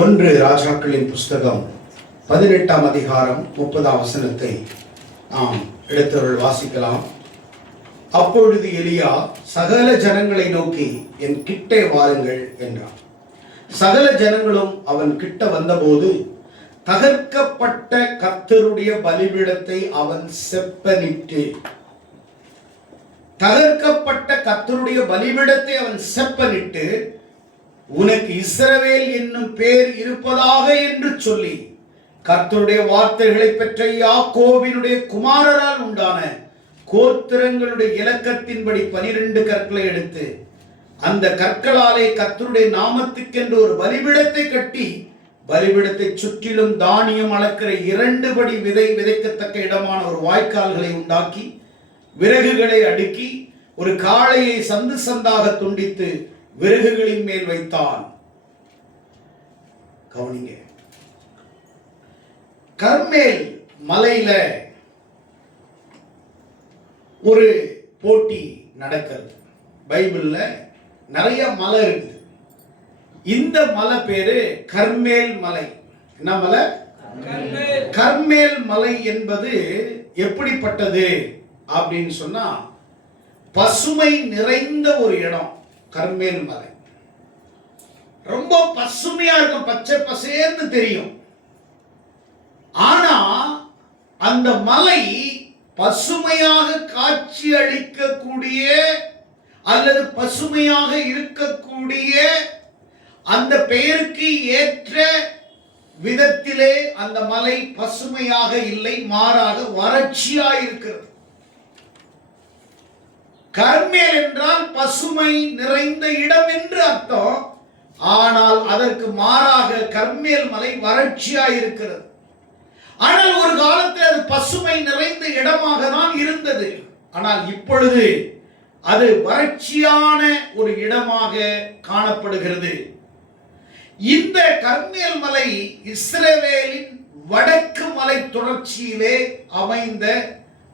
ஒன்று ராஜாக்களின் புஸ்தகம் 18ஆம் அதிகாரம் 30ஆம் வசனத்தை நாம் எடுத்தவர்கள் வாசிக்கலாம். அப்பொழுது எலியா சகல ஜனங்களை நோக்கி, என் கிட்டே வாருங்கள் என்றான். சகல ஜனங்களும் அவன் கிட்ட வந்தபோது தகர்க்கப்பட்ட கர்த்தருடைய பலிபீடத்தை அவன் செப்பனிட்டு உனக்கு இஸ்ரவேல் என்னும் பேர் இருப்பதாக என்று சொல்லி கர்த்தருடைய வார்த்தைகளை பெற்ற யாக்கோபினுடைய குமாரரால் உண்டான கோத்திரங்களுடைய இலக்கத்தின்படி 12 கற்களை எடுத்து அந்த கற்களாலே கர்த்தருடைய நாமத்துக்கென்று ஒரு பலிபீடத்தை கட்டி பலிபீடத்தை சுற்றிலும் தானியம் அளக்கிற 2 படி விதைக்கத்தக்க இடமான ஒரு வாய்க்கால்களை உண்டாக்கி விறகுகளை அடுக்கி ஒரு காளையை சந்து சந்தாக துண்டித்து விறகுகளின் மேல் வைத்தான். கவனிங்க, கர்மேல் மலையில ஒரு போட்டி நடக்கிறது. பைபிள்ல நிறைய மலை இருக்குது. இந்த மலை பேரு கர்மேல் மலை. என்ன மலை? கர்மேல் மலை என்பது எப்படிப்பட்டது அப்படின்னு சொன்னா, பசுமை நிறைந்த ஒரு இடம். கர்மேல் மலை ரொம்ப பசுமையா இருக்கும், பச்சை பசேர்னு தெரியும். ஆனா அந்த மலை பசுமையாக காட்சி அளிக்கக்கூடிய அல்லது பசுமையாக இருக்கக்கூடிய அந்த பெயருக்கு ஏற்ற விதத்திலே அந்த மலை பசுமையாக இல்லை, மாறாக வறட்சியாக இருக்கிறது. கர்மேல் என்றால் பசுமை நிறைந்த இடம் என்று அர்த்தம். ஆனால் அதற்கு மாறாக கர்மேல் மலை வறட்சியாக இருக்கிறது. ஆனால் ஒரு காலத்தில் அது பசுமை நிறைந்த இடமாக தான் இருந்தது. ஆனால் இப்பொழுது அது வறட்சியான ஒரு இடமாக காணப்படுகிறது. இந்த கர்மேல் மலை இஸ்ரவேலின் வடக்கு மலை தொடர்ச்சியிலே அமைந்த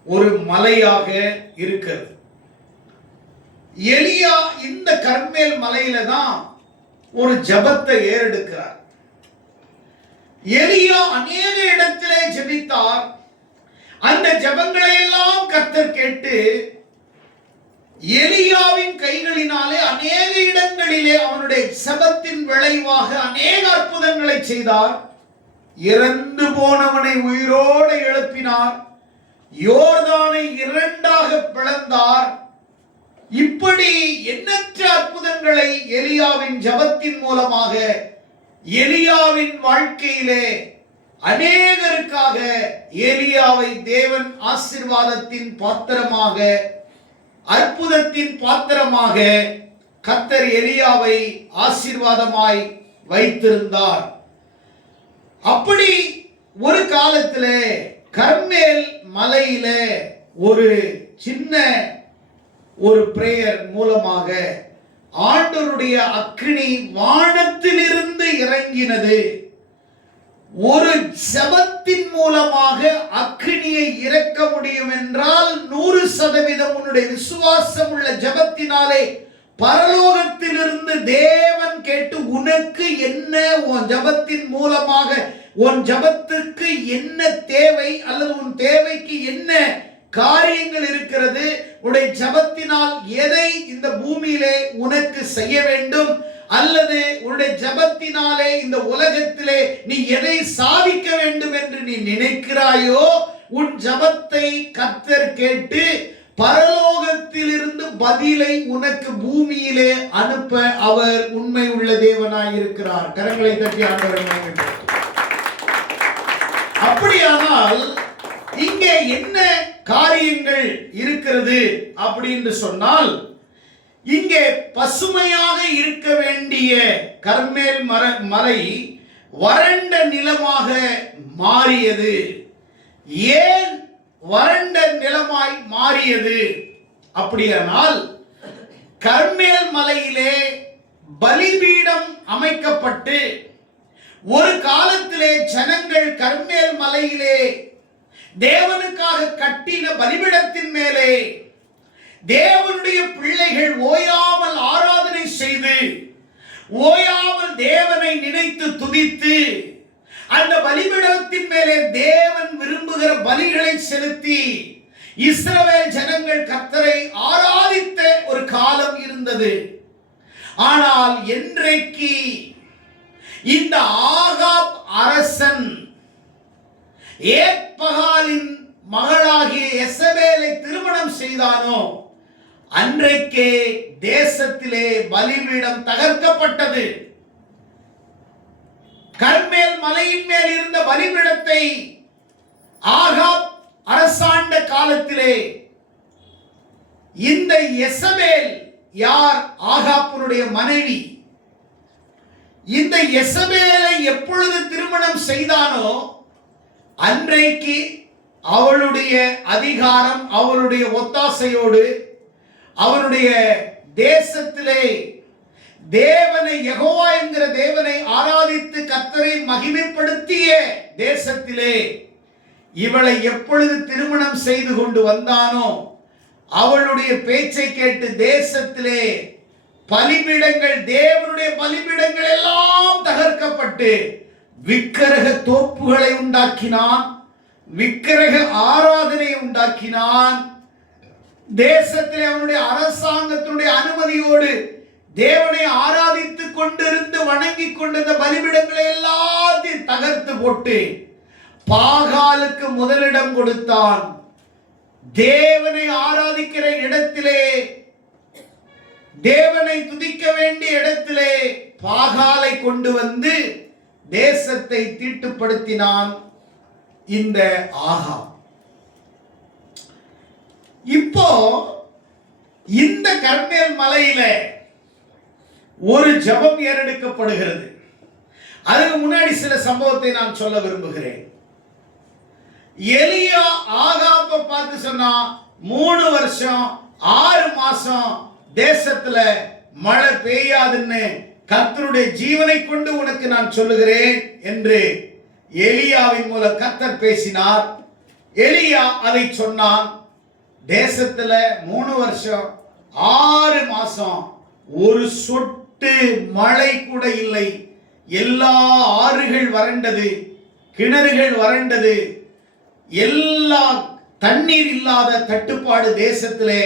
ஒரு மலையாக இருக்கிறது. எலியா இந்த கர்மேல் மலையில தான் ஒரு ஜெபத்தை ஏறெடுக்கிறார். எலியா அநேக இடத்திலே ஜெபித்தார். அந்த ஜெபங்களை எல்லாம் கர்த்தர் கேட்டு எலியாவின் கைகளினாலே அநேக இடங்களிலே அவனுடைய ஜெபத்தின் விளைவாக அநேக அற்புதங்களை செய்தார். இறந்து போனவனை உயிரோடு எழுப்பினார். யோர்தானை 2ஆக பிளந்தார். இப்படி எண்ணற்ற அற்புதங்களை எலியாவின் ஜெபத்தின் மூலமாக எலியாவின் வாழ்க்கையிலே அநேகருக்காக எலியாவை தேவன் ஆசீர்வாதத்தின் பாத்திரமாக, அற்புதத்தின் பாத்திரமாக கர்த்தர் எலியாவை ஆசீர்வாதமாய் வைத்திருந்தார். அப்படி ஒரு காலத்திலே கர்மேல் மலையிலே ஒரு சின்ன ஒரு பிரேயர் மூலமாக ஆண்டவருடைய அக்கினி வானத்திலிருந்து இறங்கினது. ஒரு ஜெபத்தின் மூலமாக அக்கினியை இறக்க முடியும் என்றால் 100% உன்னுடைய விசுவாசம் உள்ள ஜெபத்தினாலே பரலோகத்திலிருந்து தேவன் கேட்டு உனக்கு என்ன, உன் ஜெபத்தின் மூலமாக உன் ஜெபத்துக்கு என்ன தேவை அல்லது உன் தேவைக்கு என்ன காரியங்கள் இருக்கிறது, உடைய ஜெபத்தினால் எதை இந்த பூமியிலே உனக்கு செய்ய வேண்டும், அல்லது உன்னுடைய ஜெபத்தினாலே இந்த உலகத்திலே நீ எதை சாதிக்க வேண்டும் என்று நீ நினைக்கிறாயோ, உன் ஜெபத்தை கர்த்தர் கேட்டு பரலோகத்திலிருந்து பதிலை உனக்கு பூமியிலே அனுப்ப அவர் உண்மை உள்ள தேவனாய் இருக்கிறார். கரங்களை தட்டி ஆண்டவரை. அப்படியானால் இங்கே என்ன காரியங்கள் இருக்கிறது அப்படின்னு சொன்னால், இங்கே பசுமையாக இருக்க வேண்டிய கர்மேல் மலை வறண்ட நிலமாக மாறியது. ஏன் வறண்ட நிலமாய் மாறியது? அப்படியானால் கர்மேல் மலையிலே பலிபீடம் அமைக்கப்பட்டு ஒரு காலத்திலே ஜனங்கள் கர்மேல் மலையிலே தேவனுக்காக கட்டின பலிபீடத்தின் மேலே தேவனுடைய பிள்ளைகள் ஓயாமல் ஆராதனை செய்து ஓயாமல் தேவனை நினைத்து துதி துதித்து அந்த பலிபீடத்தின் மேலே தேவன் விரும்புகிற பலிகளை செலுத்தி இஸ்ரவேல் ஜனங்கள் கர்த்தரை ஆராதித்த ஒரு காலம் இருந்தது. ஆனால் என்றைக்கு இந்த ஆகாப் அரசன் ஏத்பகாலின் மகளாகிய எசபேலை திருமணம் செய்தானோ அன்றைக்கே தேசத்திலே பலிபீடம் தகர்க்கப்பட்டது. கர்மேல் மலையின் மேல் இருந்த பலிபீடத்தை ஆகாப் அரசாண்ட காலத்திலே இந்த எசபேல் யார்? ஆகாப்புடைய மனைவி. இந்த எசபேலை எப்பொழுது திருமணம் செய்தானோ அன்றைக்கு அவளுடைய அதிகாரம், அவளுடைய ஒத்தாசையோடு அவருடைய தேசத்திலே தேவனை, யெகோவா என்கிற தேவனை ஆராதித்து கர்த்தரை மகிமைப்படுத்திய தேசத்திலே இவளை எப்பொழுது திருமணம் செய்து கொண்டு வந்தானோ அவளுடைய பேச்சை கேட்டு தேசத்திலே பலிபீடங்கள், தேவனுடைய பலிபீடங்கள் எல்லாம் தகர்க்கப்பட்டு விக்கிரக தோப்புகளை உண்டாக்கினான், விக்கிரக ஆராதனை உண்டாக்கினான். தேசத்திலே அவனுடைய அரசாங்கத்தினுடைய அனுமதியோடு தேவனை ஆராதித்துக் கொண்டிருந்து வணங்கிக் கொண்டிருந்த பலிபீடங்களை எல்லாத்தையும் தகர்த்து போட்டு பாகாலுக்கு முதலிடம் கொடுத்தான். தேவனை ஆராதிக்கிற இடத்திலே, தேவனை துதிக்க வேண்டிய இடத்திலே பாகாலை கொண்டு வந்து தேசத்தை தீட்டுப்படுத்தினான் இந்த ஆகாப். இப்போ இந்த கர்மேல் மலையில ஒரு ஜெபம் ஏறெடுக்கப்படுகிறது. அதுக்கு முன்னாடி சில சம்பவத்தை நான் சொல்ல விரும்புகிறேன். எலியா ஆகாப்பை பார்த்து சொன்னா 3 வருஷம் 6 மாசம் தேசத்துல மழை பெய்யாதுன்னு கர்த்தருடைய ஜீவனை கொண்டு உனக்கு நான் சொல்லுகிறேன் என்று எலியாவின் மூலம் கர்த்தர் பேசினார். எலியா அதை சொன்னான். தேசத்துல 3 வருஷம் 6 மாசம் ஒரு சொட்டு மழை கூட இல்லை. எல்லா ஆறுகள் வறண்டது, கிணறுகள் வறண்டது, எல்லா தண்ணீர் இல்லாத தட்டுப்பாடு. தேசத்திலே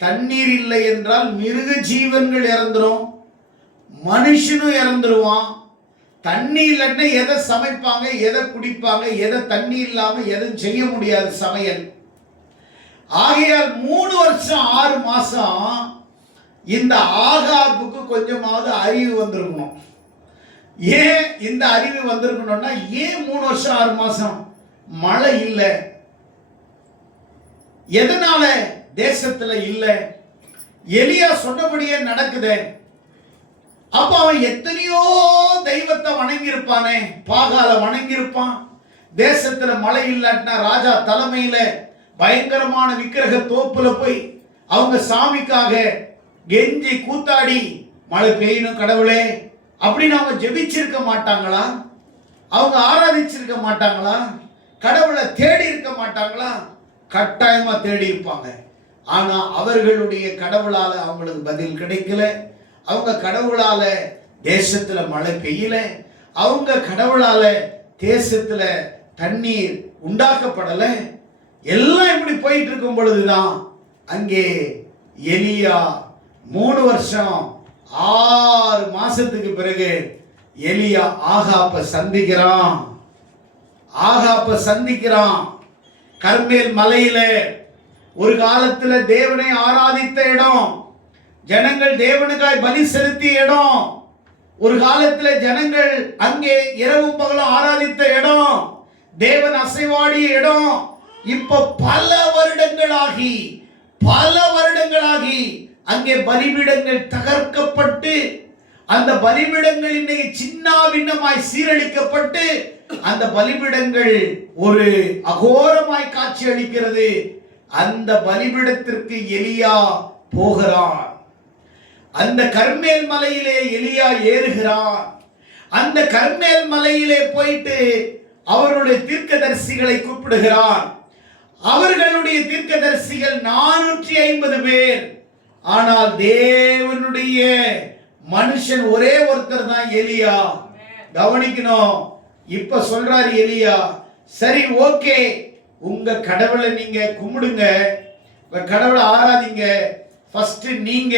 தண்ணீர் இல்லை என்றால் மிருக ஜீவன்கள் இறந்துரும், மனுஷனும் இறந்துருவான். தண்ணி இல்லைன்னா எதை சமைப்பாங்க, எதை குடிப்பாங்க, எதை தண்ணி இல்லாம எதுவும் செய்ய முடியாது சமையல். ஆகையால் 3 வருஷம் 6 மாசம் இந்த ஆகாபுக்கு கொஞ்சமாவது அறிவு வந்திருக்கணும். ஏன் இந்த அறிவு வந்திருக்கணும்னா, ஏன் 3 வருஷம் 6 மாசம் மழை இல்லை? எதனால தேசத்துல இல்லை? எலியா சொன்னபடியே நடக்குதே. அப்ப அவன் எத்தனையோ தெய்வத்தை வணங்கி இருப்பானே, பாகால வணங்கி இருப்பான். தேசத்துல மழை இல்லாட்டினா ராஜா தலைமையில பயங்கரமான விக்கிரக தோப்புல போய் அவங்க சாமிக்காக கெஞ்சி கூத்தாடி மழை பெய்யணும் கடவுளே அப்படின்னு அவங்க ஜெபிச்சிருக்க மாட்டாங்களா? அவங்க ஆராதிச்சிருக்க மாட்டாங்களா? கடவுளை தேடி இருக்க மாட்டாங்களா? கட்டாயமா தேடி இருப்பாங்க. ஆனா அவர்களுடைய கடவுளால அவங்களுக்கு பதில் கிடைக்கல. அவங்க கடவுளால தேசத்துல மழை பெய்யல. அவங்க கடவுளால தேசத்துல தண்ணீர் உண்டாக்கப்படல. எல்லாம் இப்படி போயிட்டு இருக்கும் பொழுதுதான் அங்கே எலியா 3 வருஷம் 6 மாசத்துக்கு பிறகு எலியா ஆகாப்பை சந்திக்கிறான். ஆகாப்பை சந்திக்கிறான். கர்மேல் மலையில ஒரு காலத்துல தேவனை ஆராதித்த இடம், ஜனங்கள் தேவனுக்காய் பலி செலுத்திய இடம், ஒரு காலத்துல ஜனங்கள் அங்கே இரவு பகலும் ஆராதித்த இடம், தேவன் அசைவாடிய இடம். இப்ப பல வருடங்களாகி அங்கே பலிபீடங்கள் தகர்க்கப்பட்டு அந்த பலிபீடங்கள் இன்னைக்கு சின்ன பின்னமாய் சீரழிக்கப்பட்டு அந்த பலிபீடங்கள் ஒரு அகோரமாய் காட்சி அளிக்கிறது. அந்த பலிபீடத்திற்கு எலியா போகிறான். அந்த கர்மேல் மலையிலே எலியா ஏறுகிறான். அந்த கர்மேல் மலையிலே போயிட்டு அவருடைய தீர்க்கதரிசிகளை கூப்பிடுகிறான். அவர்களுடைய தீர்க்கதரிசிகள் 450 பேர். ஆனால் தேவனுடைய மனுஷன் ஒரே ஒருத்தர் தான் எலியா. கவனிக்கணும். இப்ப சொல்றாரு எலியா, சரி ஓகே, உங்க கடவுளை நீங்க கும்பிடுங்க, உங்க கடவுளை ஆராதிங்க, ஃபர்ஸ்ட் நீங்க,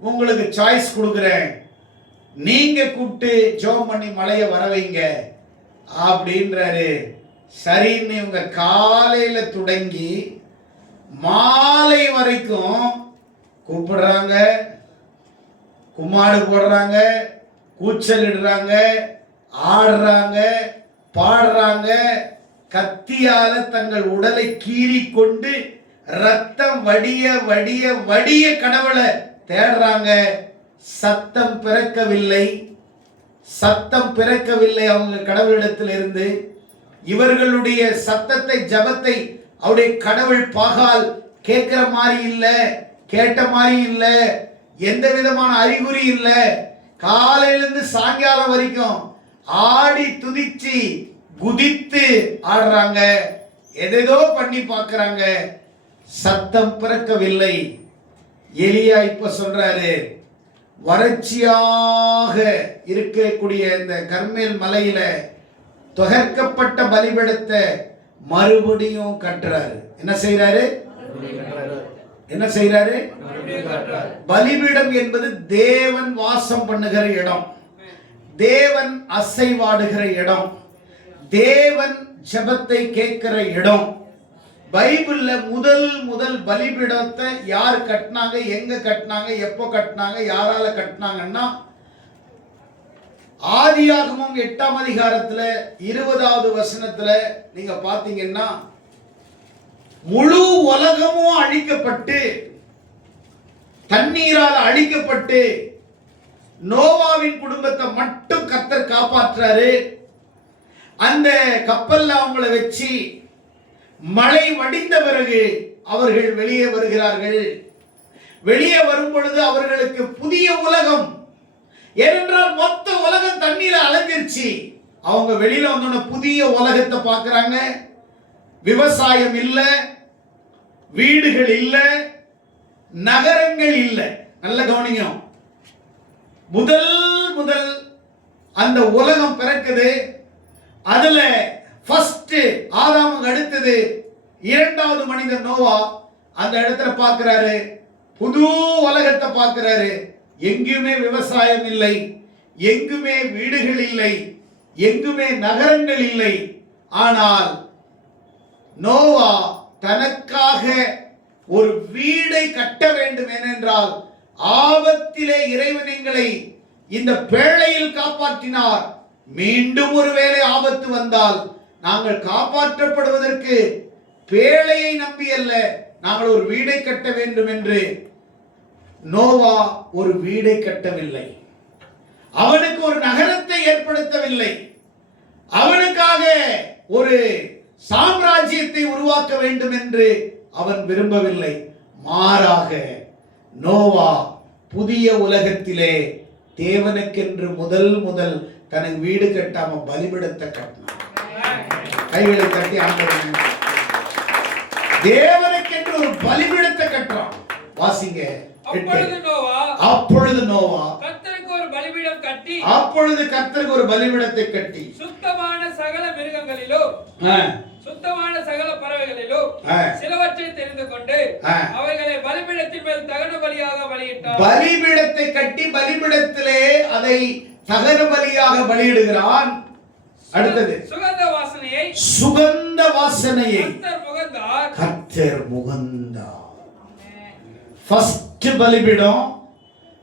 உங்களுக்கு சாய்ஸ் கொடுக்குறேன், நீங்க கூப்பிட்டு ஜெபம் பண்ணி மழையை வர வைங்க அப்படின்றாரு. சரின்னு இவங்க காலையில தொடங்கி மாலை வரைக்கும் கூப்பிடுறாங்க, கும்மாடு போடுறாங்க, கூச்சல் இடுறாங்க, ஆடுறாங்க, பாடுறாங்க, கத்தியால தங்கள் உடலை கீறி கொண்டு ரத்தம் வடிய வடிய வடிய கடவுளை தேடுறாங்க. சத்தம் பிறக்கவில்லை, சத்தம் பிறக்கவில்லை அவங்க கடவுளிடத்திலிருந்து. இவர்களுடைய சத்தத்தை, ஜபத்தை அவருடைய கடவுள் பாகால் கேட்கிற மாதிரி இல்லை, கேட்ட மாதிரி இல்லை, எந்த விதமான அறிகுறி இல்லை. காலையிலிருந்து சாயங்காலம் வரைக்கும் ஆடி துதிச்சு குதித்து ஆடுறாங்க, எதேதோ பண்ணி பார்க்கறாங்க, சத்தம் பிறக்கவில்லை. எலியா இப்ப சொல்றாரு, வறட்சியாக இருக்கக்கூடிய இந்த கர்மேல் மலையில தொகர்க்கப்பட்ட பலிபீடத்தை மறுபடியும் கட்டுறாரு. என்ன செய்யறாரு? என்ன செய்யறாரு? பலிபீடம் என்பது தேவன் வாசம் பண்ணுகிற இடம், தேவன் அசைவாடுகிற இடம், தேவன் ஜெபத்தை கேட்கிற இடம். பைபிள்ல முதல் பலிபீடத்தை யார் கட்டினாங்க, எங்க கட்டினாங்க, எப்போ கட்டினாங்க, யாரால கட்டினாங்கன்னா, ஆதியாகமம் 8ஆம் அதிகாரத்துல 20வது வசனத்துல நீங்க பாத்தீங்கன்னா, முழு உலகமும் அழிக்கப்பட்டு தண்ணீரால் அழிக்கப்பட்டு நோவாவின் குடும்பத்தை மட்டும் கர்த்தர் காப்பாற்றாரு. அந்த கப்பல்ல அவங்களை வச்சு மழை வடிந்த பிறகு அவர்கள் வெளியே வருகிறார்கள். வெளியே வரும் பொழுது அவர்களுக்கு புதிய உலகம், ஏனென்றால் மொத்த உலகம் தண்ணீர அலைஞ்சிருச்சு. அவங்க வெளியில வந்தோட புதிய உலகத்தை பார்க்கறாங்க. விவசாயம் இல்ல, வீடுகள் இல்ல, நகரங்கள் இல்ல. நல்ல கவனிங்க, முதல் அந்த உலகம் பிறக்குது. அதுல ஃபர்ஸ்ட் ஆதாமுக்கு அடுத்தது இரண்டாவது மனிதன் நோவா அந்த இடத்துல பார்க்கிறாரு, புது உலகத்தை பார்க்கிறாரு. எங்குமே விவசாயம் இல்லை, எங்குமே வீடுகள் இல்லை, எங்குமே நகரங்கள் இல்லை. ஆனால் நோவா தனக்காக ஒரு வீடை கட்ட வேண்டும். ஏனென்றால் ஆபத்திலே இறைவன் எங்களை இந்த பேழையில் காப்பாற்றினார். மீண்டும் ஒருவேளை ஆபத்து வந்தால் நாங்கள் காப்பாற்றப்படுவதற்கு பேழையை நம்பி அல்ல, நாங்கள் ஒரு வீடை கட்ட வேண்டும் என்று நோவா ஒரு வீடை கட்டவில்லை. அவனுக்கு ஒரு நகரத்தை ஏற்படுத்தவில்லை. அவனுக்காக ஒரு சாம்ராஜ்யத்தை உருவாக்க வேண்டும் என்று அவன் விரும்பவில்லை. மாறாக நோவா புதிய உலகத்திலே தேவனுக்கென்று முதல் தனக்கு வீடு கட்டாம பலிபீடத்தை கட்டினான். கைகளை தட்டி ஆண்டவன் தேவனுக்கென்று ஒரு பலிபீடத்தை கட்டுறான். வாசிங்க. அப்பொழுது நோவா கர்த்தருக்கு ஒரு பலிபீடம் கட்டி, அப்பொழுது கர்த்தருக்கு ஒரு பலிபீடத்தை கட்டி, சுத்தமான சகல மிருகங்களிலோ சுத்தமான சகல பறவைகளிலோ சிலவற்றை தெரிந்து கொண்டு அவைகளை பலிபீடத்தின் மேல் தகன பலியாக பலியிட்டார். பலிபீடத்தை கட்டி பலிபீடத்திலே அதை தகன பலியாக பலியிடுகிறான். அடுத்தது சுகந்த வாசனையை கர்த்தர் முகந்தார். ஃபர்ஸ்ட் பலிபீடம்,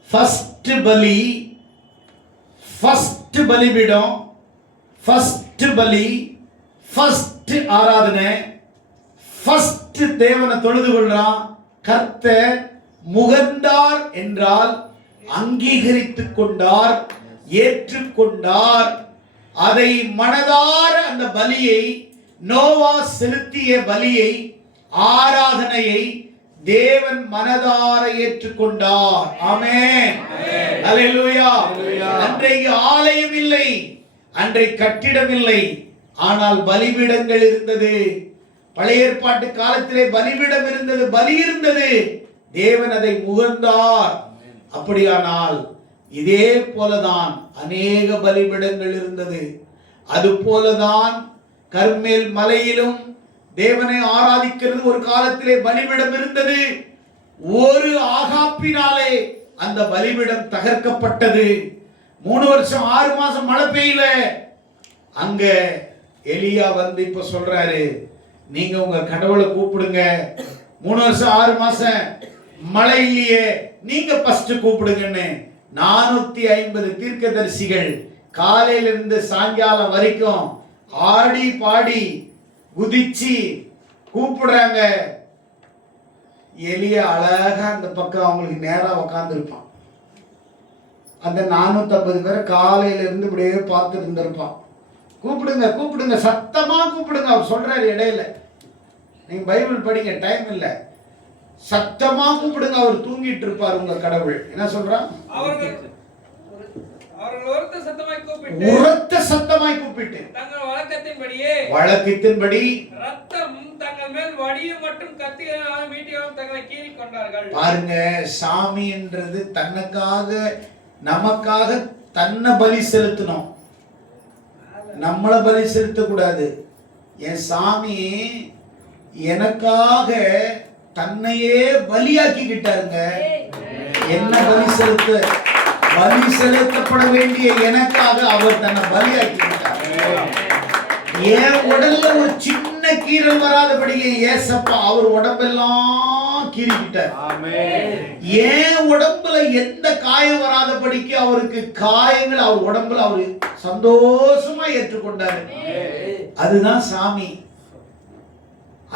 ஃபர்ஸ்ட் பலி, ஃபர்ஸ்ட் பலிபீடம், ஃபர்ஸ்ட் பலி, ஃபர்ஸ்ட் ஆராதனை, ஃபர்ஸ்ட் தேவனை தொழுது கொள்றான். கர்த்தர் முகந்தார் என்றால் அங்கீகரித்துக் கொண்டார், ஏற்றுக்கொண்டார். அதை மனதார அந்த பலியை, நோவா செலுத்திய பலியை, ஆராதனையை தேவன் மனதார ஏற்றுக்கொண்டார். ஆமென், அல்லேலூயா. அன்றைக்கு ஆலயம் இல்லை, அன்றைக்கு கட்டிடம் இல்லை, ஆனால் பலிபீடங்கள் இருந்தது. பழைய ஏற்பாட்டு காலத்திலே பலிபீடம் இருந்தது, பலி இருந்தது. தேவன் அதை முகந்தார். அப்படியானால் இதே போலதான் அநேக பலிபீடங்கள் இருந்தது. அது போலதான் கர்மேல் மலையிலும் தேவனை ஆராதிக்கிறது ஒரு காலத்திலே பலிபீடம் இருந்தது. ஒரு ஆகாப்பினாலே அந்த பலிபீடம் தகர்க்கப்பட்டது. 3 வருஷம் 6 மாசம் மழை பெய்யல. அங்க எலியா வந்து இப்ப சொல்றாரு, நீங்க உங்க கடவுளை கூப்பிடுங்க. 3 வருஷம் 6 மாசம் மழை இல்லையே, நீங்க ஃபர்ஸ்ட் கூப்பிடுங்கன்னு 450 தீர்க்கதரிசிகள் காலையிலிருந்து சாயங்காலம் வரைக்கும் ஆடி பாடி குதிச்சு கூப்பிடுறாங்க. எலிய அழகா அந்த பக்கம் அவங்களுக்கு நேரா உக்காந்து இருப்பான். அந்த 450 பேரை காலையில இருந்து இப்படியே பார்த்து இருந்திருப்பான். கூப்பிடுங்க கூப்பிடுங்க, சத்தமா கூப்பிடுங்க. அவர் சொல்றாரு இடையில, நீங்க பைபிள் படிங்க, டைம் இல்ல, சத்தமா கூப்பிடுங்க. அவர் தூங்கிட்டு இருப்பார் உங்க கடவுள். என்ன சொல்றான்? உரத்த சத்தமாய் கூப்பிட்டு தங்கள் வழக்கத்தின்படி ரத்தம் தங்கள் மேல் வடியும் மற்றும் கத்திகளாலும் மீட்டியாலும் தங்களை கீறிக் கொண்டார்கள். பாருங்க, சாமி என்றது தனக்காக நமக்காக தன்னை பலி செலுத்தணும், நம்மள பலி செலுத்த கூடாது. என் சாமி எனக்காக தன்னையே பலியாக்கிக்கிட்டாருங்க. என்ன பலி செலுத்தப்பட வேண்டிய எனக்காக அவர் தன்னை பலியாக்கிக்கிட்டார். என் உடல்ல ஒரு சின்ன கீறல் வராதபடியே ஏசப்பா அவர் உடம்பெல்லாம் கீறிக்கிட்டார். என் உடம்புல எந்த காயம் வராதபடிக்கு அவருக்கு காயங்கள் அவர் உடம்புல அவரு சந்தோஷமா ஏற்றுக்கொண்டாரு. அதுதான் சாமி,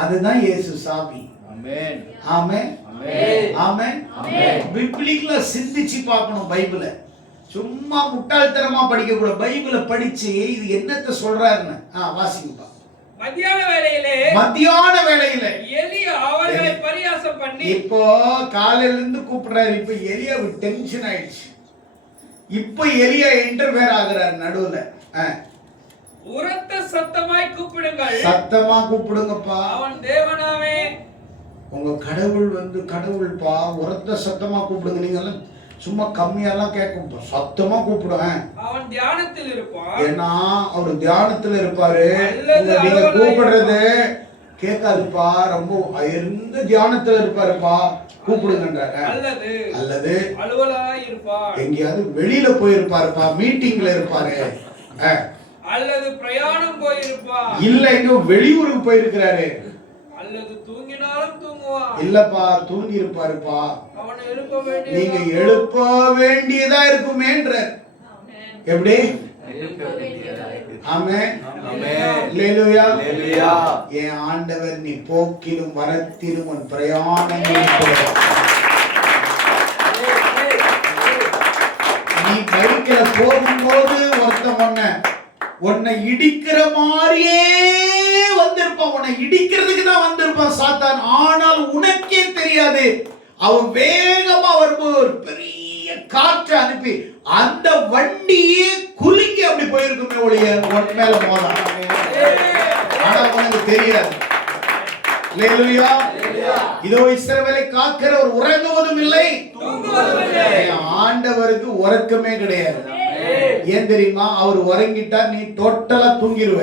அதுதான் இயேசு சாமி. ஆமென் ஆமென் ஆமென். பிப்ளிக்ல சிந்திச்சு பார்க்கணும். பைபிளை சும்மா முட்டாள்தனமா படிக்க கூட. பைபிளை படிச்சு இது என்னத்தை சொல்றாருன்னு வாசிங்கப்பா. மத்தியான வேளையில எலியா அவர்களை பரியாசம் பண்ணி, இப்போ காலையில இருந்து கூப்பிடுறாரு. இப்ப எலியாவுக்கு டென்ஷன் ஆயிடுச்சு. இப்ப எலியா இன்டர்ஃபியர் ஆகுறாரு நடுவுல. உரத்த சத்தமாய் கூப்பிடுங்கள், சத்தமா கூப்பிடுங்கப்பா, அவன் தேவனாவே. உங்க கடவுள் வந்து கடவுள்பா, உரத்த சத்தமா கூப்பிடுங்க. நீங்க எல்லாம் சும்மா கம்மியெல்லாம் கேட்கும், சத்தமா கூப்பிடுவேன். அவன் தியானத்தில் இருப்பான். ஏன்னா அவர் தியானத்துல இருப்பாரு. நீங்க கூப்பிடுறது கேட்காதுப்பா, ரொம்ப இருந்த தியானத்துல இருப்பாருப்பா, கூப்பிடுங்கன்றாரு. அல்லது அலுவலாய் இருப்பார், எங்கேயாவது வெளியில போயிருப்பாருப்பா, மீட்டிங்ல இருப்பாரு. அல்லது பிரயாணம் போயிருப்பார், இல்ல இன்னும் வெளியூருக்கு போயிருக்கிறாரு. அல்லது தூங்கினாலும் தூங்குவான். இல்லப்பா தூங்கி இருப்பாருப்பா, அவனை எழுப்ப வேண்டிய நீங்க எழுப்ப வேண்டியதா இருக்குமேன்ற. எப்படி? ஆமென் அல்லேலூயா. என் ஆண்டவர் நீ போக்கிலும் வரத்திலும் உன் பிரயாணம் நீ பைக்ல போகும்போது ஒருத்தன் உன்னை இடிக்கிற மாதிரியே வந்திருப்பான். உன்னை இடிக்கிறதுக்கு தான் வந்திருப்பான் சாத்தான். ஆனால் உனக்கே தெரியாது. அவன் வேகமா வரும்போது ஒரு பெரிய காற்றை அனுப்பி அந்த வண்டியே குலுங்கி அப்படி போயிருக்குமே ஒழிய உன் மேல மோத. ஆனா உனக்கு தெரியாது. அல்லேலூயா. இதோ இஸ்ரவேலை காக்கிறவர் உறங்குவதும் இல்லை, ஆண்டவருக்கு உறக்கமே கிடையாது. ஏன் தெரியுமா? அவர் உறங்கிட்டா நீ டோட்டலா தூங்கிடுவ.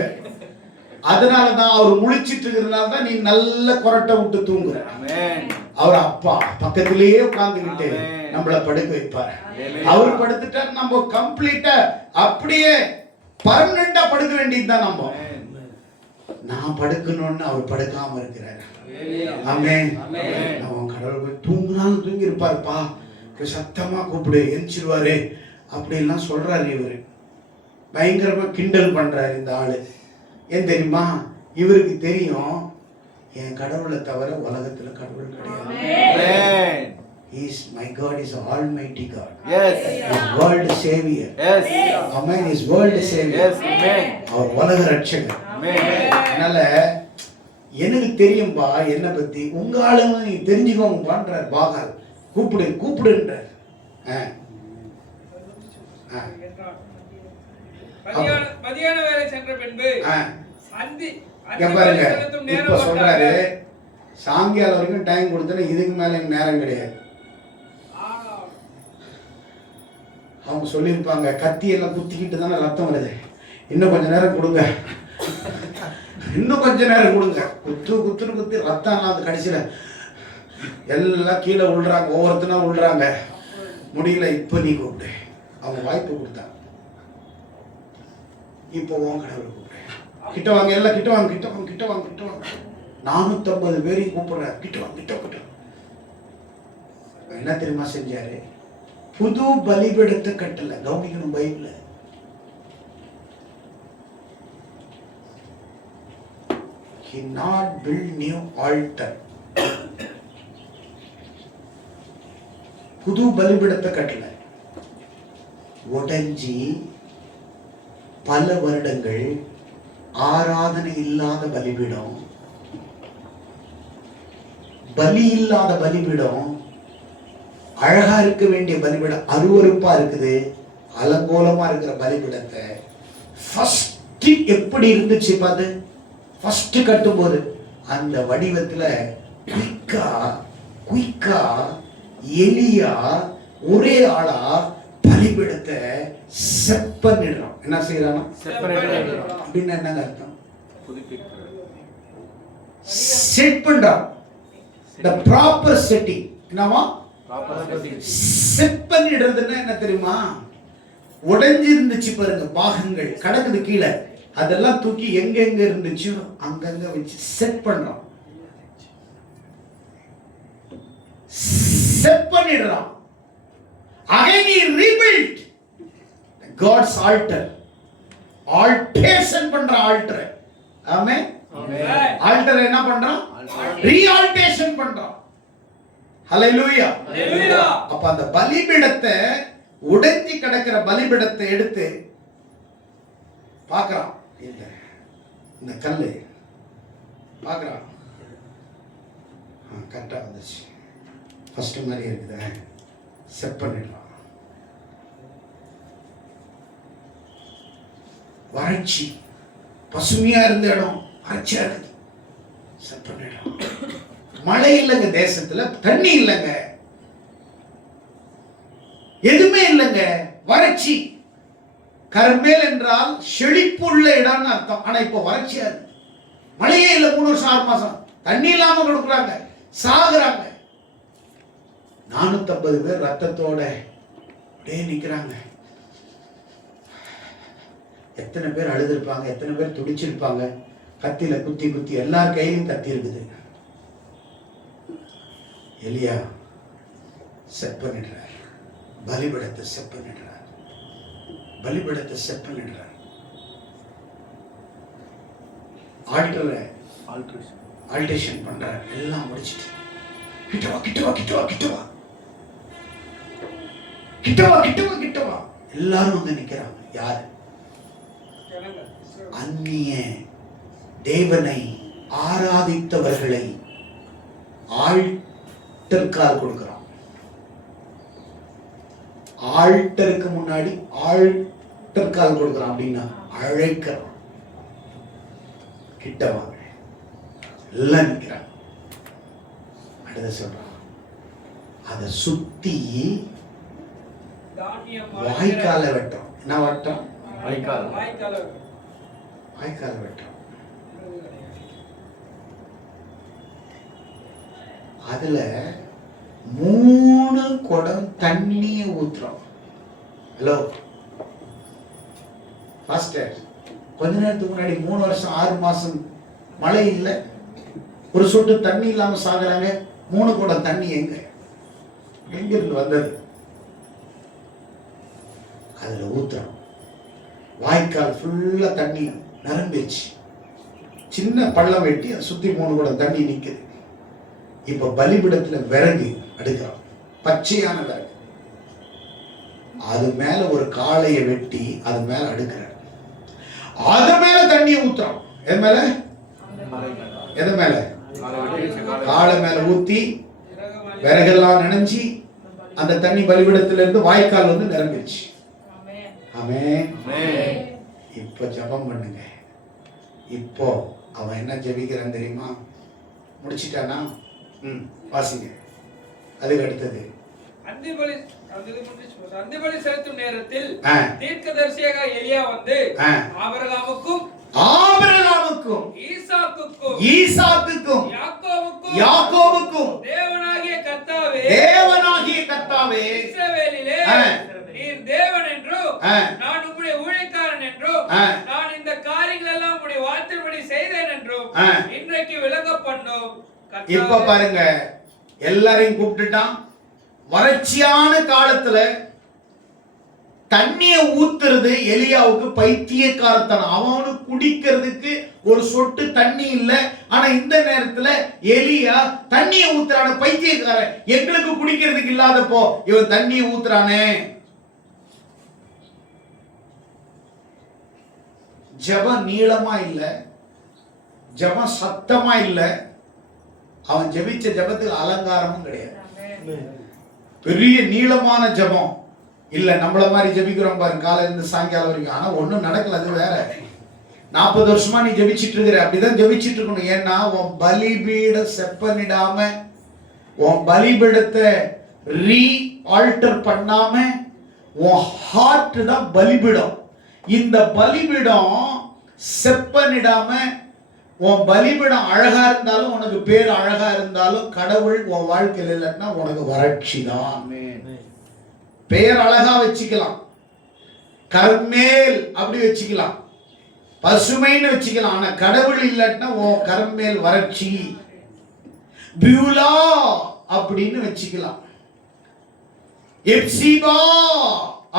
அதனாலதான் அவர் முழிச்சிட்டு இருக்கிறதுனால தான் நீ நல்ல கொரட்டை விட்டு தூங்குற. அவர் அப்பா பக்கத்திலேயே உட்கார்ந்துகிட்டு நம்மள படுக்க வைப்பாரு. அவர் படுத்துட்டா நம்ம கம்ப்ளீட்டா அப்படியே பர்மனண்டா படுக்க வேண்டியதுதான். நம்ம நான் படுக்கணும்னு அவர் படுக்காம இருக்கிறார். ஆமென். அவன் கடவுள் தூங்கினாலும் தூங்கி இருப்பாருப்பா, சத்தமா கூப்பிடு எந்திரிச்சிருவாரு அப்படின்லாம் சொல்றாரு. இவரு பயங்கரமா கிண்டல் பண்றாரு இந்த ஆளு. ஏன் தெரியுமா? இவருக்கு தெரியும் என் கடவுளை தவிர உலகத்துல கடவுள் கிடையாது. He is my God is almighty God. Yes. His world savior. Yes. Amen. His world savior. Yes. Amen. அவர் உலக ரட்சகர். Amen. அதனால எனக்கு தெரியும்பா என்ன பத்தி, உங்க ஆளுங்க நீ தெரிஞ்சுக்கோங்கன்றார். பாகால் கூப்பிடு கூப்பிடுன்றார். மதியான வேலை சென்ற பின்பு பாருங்க இப்ப சொல்றாரு, சாயங்காலம் வரைக்கும் டைம் கொடுத்தா இதுக்கு மேல நேரம் கிடையாது. அவங்க சொல்லியிருப்பாங்க, கத்தியெல்லாம் குத்திக்கிட்டு தானே ரத்தம் வருது, இன்னும் கொஞ்ச நேரம் கொடுங்க, இன்னும் கொஞ்ச நேரம் கொடுங்க. குத்துன்னு குத்தி ரத்தம் அது கடைசியில் எல்லாம் கீழே விழுறாங்க, ஒவ்வொருத்தனா விழுறாங்க. முடியல, இப்போ நீ கூப்பிடு. அவங்க வாய்ப்பு கொடுத்தாங்க. இப்போ உன் கடவுளை கூப்பிடு, கிட்ட வாங்க, எல்லாம் கிட்ட வாங்க, கிட்ட வாங்க, கிட்ட வாங்க, கிட்ட வாங்க. 450 பேரையும் கூப்பிடுறாரு, கிட்ட வாங்க, கிட்ட கிட்ட. என்ன தெரியுமா செஞ்சாரு? புது பலிபீடத்தை கட்டல. கவனிக்கணும், பைபிள்ல he not build new altar. புது பலிபீடத்தை கட்டல. உடைஞ்சி பல வருடங்கள் ஆராதனை இல்லாத பலிபீடம், பலி இல்லாத பலிபீடம், அழகா இருக்க வேண்டிய பலிபீடம் அருவருப்பா இருக்குது, அலங்கோலமா இருக்கிற பலிபீடத்தை ஃபர்ஸ்ட் எப்படி இருந்துச்சு பாத்து? ஃபர்ஸ்ட் கட்டும்போது அந்த வடிவத்துல குயிக்கா எலியா ஒரே ஆளா பலிபீடத்தை செப்பனிடுறான். என்ன செய்யறானா? அப்படின்னு என்னங்க அர்த்தம்? செட் பண்றான். the proper setting. என்னவா? செட் பண்ணிடுறதுன்னா என்ன தெரியுமா? உடைஞ்சு இருந்துச்சு பாருங்க, பாகங்கள் கடக்குது கீழே, அதெல்லாம் தூக்கி எங்க இருந்துச்சு அங்கங்க வச்சு செட் பண்றான், செட் பண்ணிடுறான். again he rebuilt God's altar. Alteration பண்ற ஆல்டர். ஆமென். ஆல்டர் என்ன பண்றான்? ரீஆல்டேஷன் பண்றான். ஹல்லேலூயா. அப்ப அந்த பலிபீடத்தை, உடைஞ்சி கிடக்கிற பலிபீடத்தை எடுத்து பார்க்கறான். இந்த கல்லு பார்க்கறான், கரெக்டா வந்துச்சு, ஃபர்ஸ்ட் மாதிரி இருக்குது, செட் பண்ணிடலாம். வறட்சி, பசுமையா இருந்த இடம் வறட்சியா இருக்குது, செட் பண்ணிடலாம். மழை இல்லைங்க தேசத்துல, தண்ணி இல்லைங்க, எதுவுமே இல்லைங்க, வறட்சி. கர்மேல் என்றால் செழிப்புள்ள இடம்னு அர்த்தம். ஆனா இப்போ வறட்சியா இருக்கு, மழையே இல்லை, 3 வருஷம் 6 மாசம் தண்ணி இல்லாம கொடுக்குறாங்க, சாகுறாங்க. 450 பேர் ரத்தத்தோட அப்படியே நிக்கிறாங்க. எத்தனை பேர் அழுதுருப்பாங்க, எத்தனை பேர் துடிச்சிருப்பாங்க. கத்தியில குத்தி குத்தி எல்லார் கையிலும் கத்தி இருக்குது. எலியா செட் பண்ணிடுறார், பலிபீடத்தை செட் பண்ணிடுறார், பலிபீடத்தை செட் பண்ணிடுறார். ஆல்டேஷன் பண்றார். எல்லாம் முடிச்சிட்டு கிட்டவா கிட்டவா கிட்டவா கிட்டவா கிட்டவா கிட்டவா கிட்டவா எல்லாரும் வந்து நிக்கிறாங்க. யாரு? அந்நிய தேவனை ஆராதித்தவர்களை ஆல்டர்கால் கொடுக்கிறான். ஆல்டருக்கு முன்னாடி ஆல்டர்கால் கொடுக்கிறான். அப்படின்னா அழைக்கிறான், கிட்ட வாங்க, எல்லாம் நிக்கிறான். அடுத்த சொல்றான், அதை சுத்தி வாய்க்கால வெட்டம். என்ன வட்டம்? வாய்க்கால வெட்டம். அதுல 3 குடம் தண்ணியை ஊத்துறோம். ஹலோ பாஸ்டர், கொஞ்ச நேரத்துக்கு முன்னாடி 3 வருஷம் 6 மாசம் மழை இல்லை, ஒரு சொட்டு தண்ணி இல்லாம சாகுறாங்க. 3 குடம் தண்ணி எங்க இருந்து வந்தது? அதுல ஊத்துறோம். வாய்க்கால் ஃபுல்லா தண்ணி நிரம்பிச்சு, சின்ன பள்ளம் வெட்டி அதை சுத்தி 3 குடம் தண்ணி நிக்குது. இப்ப பலிபீடத்துல விறகு அடுக்கிறோம், பச்சையான விறகு. அது மேல ஒரு காளையை வெட்டி அது மேல அடுக்கிற, அது மேல தண்ணியை ஊத்துறோம். எது மேல? எது மேல? காளை மேல ஊத்தி விறகெல்லாம் நினைஞ்சி அந்த தண்ணி பலிபீடத்துல இருந்து வாய்க்கால் வந்து நிரம்பிடுச்சு. ஆமென். இப்ப ஜெபம் பண்ணுங்க. இப்போ அவன் என்ன ஜெபிக்கிறான் தெரியுமா? முடிச்சிட்டானா? வாசிங்க. அதுக்கு அடுத்தது அந்திபலி செலுத்தும் நேரத்தில் ஆ. தீர்க்கதரிசியாக எலியா வந்து ஆ. ஆபிரகாமுக்கும் ஈசாக்குக்கும் யாக்கோவுக்கும் யாக்கோவுக்கும் தேவனாகிய கர்த்தாவே இஸ்ரவேலிலே ஆ. நீர் தேவன் என்றும் ஆ. நான் உம்முடைய ஊழியக்காரன் என்றும் ஆ. நான் இந்த காரியங்கள் எல்லாம் உம்முடைய வார்த்தைப்படி செய்தேன் என்றும் ஆ. இன்றைக்கு விளங்க பண்ணும் இப்ப பாருங்க, எல்லாரையும் கூப்பிட்டுட்டான். வறட்சியான காலத்துல தண்ணிய ஊத்துறது எலியாவுக்கு பைத்தியக்காரத்தனம். அவனுக்கு குடிக்கிறதுக்கு ஒரு சொட்டு தண்ணி இல்ல. ஆனா இந்த நேரத்துல எலியா தண்ணிய ஊத்துறான பைத்தியக்காரன். எங்களுக்கு குடிக்கிறதுக்கு இல்லாதப்போ இவன் தண்ணிய ஊத்துறானே. ஜெபம் நீளமா இல்ல, ஜெபம் சத்தமா இல்ல. அவன் ஜெபிச்ச ஜெபத்துக்கு அலங்காரமும் கிடையாது. பெரிய நீளமான ஜெபம் இல்ல. நம்மள மாதிரி ஜெபிக்கிறோம் பாருங்க, காலையில இருந்து சாயங்காலம் வரைக்கும். ஆனா ஒண்ணும் நடக்கல. அது வேற. 40 வருஷமா நீ ஜெபிச்சிட்டு இருக்கிற, அப்படிதான் ஜெபிச்சிட்டு இருக்கணும். ஏன்னா உன் பலிபீட செப்பனிடாம, உன் பலிபீடத்தை ஆல்டர் பண்ணாம, உன் ஹார்ட் தான் பலிபீடம். இந்த பலிபீடம் செப்பனிடாம, உன் பலிபீடம் அழகா இருந்தாலும், உனக்கு பேர் அழகா இருந்தாலும், கடவுள் உன் வாழ்க்கையில் இல்லைன்னா உனக்கு வறட்சி தான். பெயர் அழகா வச்சுக்கலாம், கர்மேல் அப்படி வச்சுக்கலாம், பசுமைன்னு வச்சுக்கலாம். ஆனா கடவுள் இல்லைன்னா உன் கர்மேல் வறட்சி. பியூலா அப்படின்னு வச்சுக்கலாம், எப்சிபா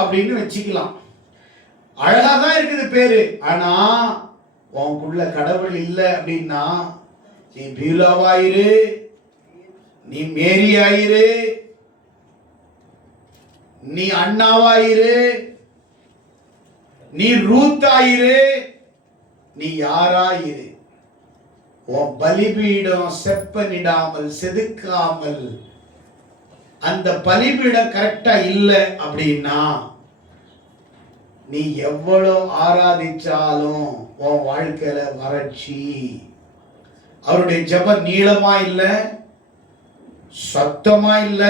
அப்படின்னு வச்சுக்கலாம். அழகா தான் இருக்குது பேரு. ஆனா உனக்குள்ள கடவுள் இல்லை அப்படின்னா நீ பியூலாவாயிரு, நீ மேரி ஆயிரு, நீ அண்ணாவாயிரு, நீ ரூத் ஆயிரு, நீ யாராயிரு. உன் பலிபீடம் செப்பனிடாமல் செதுக்காமல் அந்த பலிபீடம் கரெக்டா இல்லை அப்படின்னா நீ எவ்வளவு ஆராதிச்சாலும் உன் வாழ்க்கையில வறட்சி. அவருடைய ஜெபம் நீளமா இல்ல, சத்தமா இல்ல,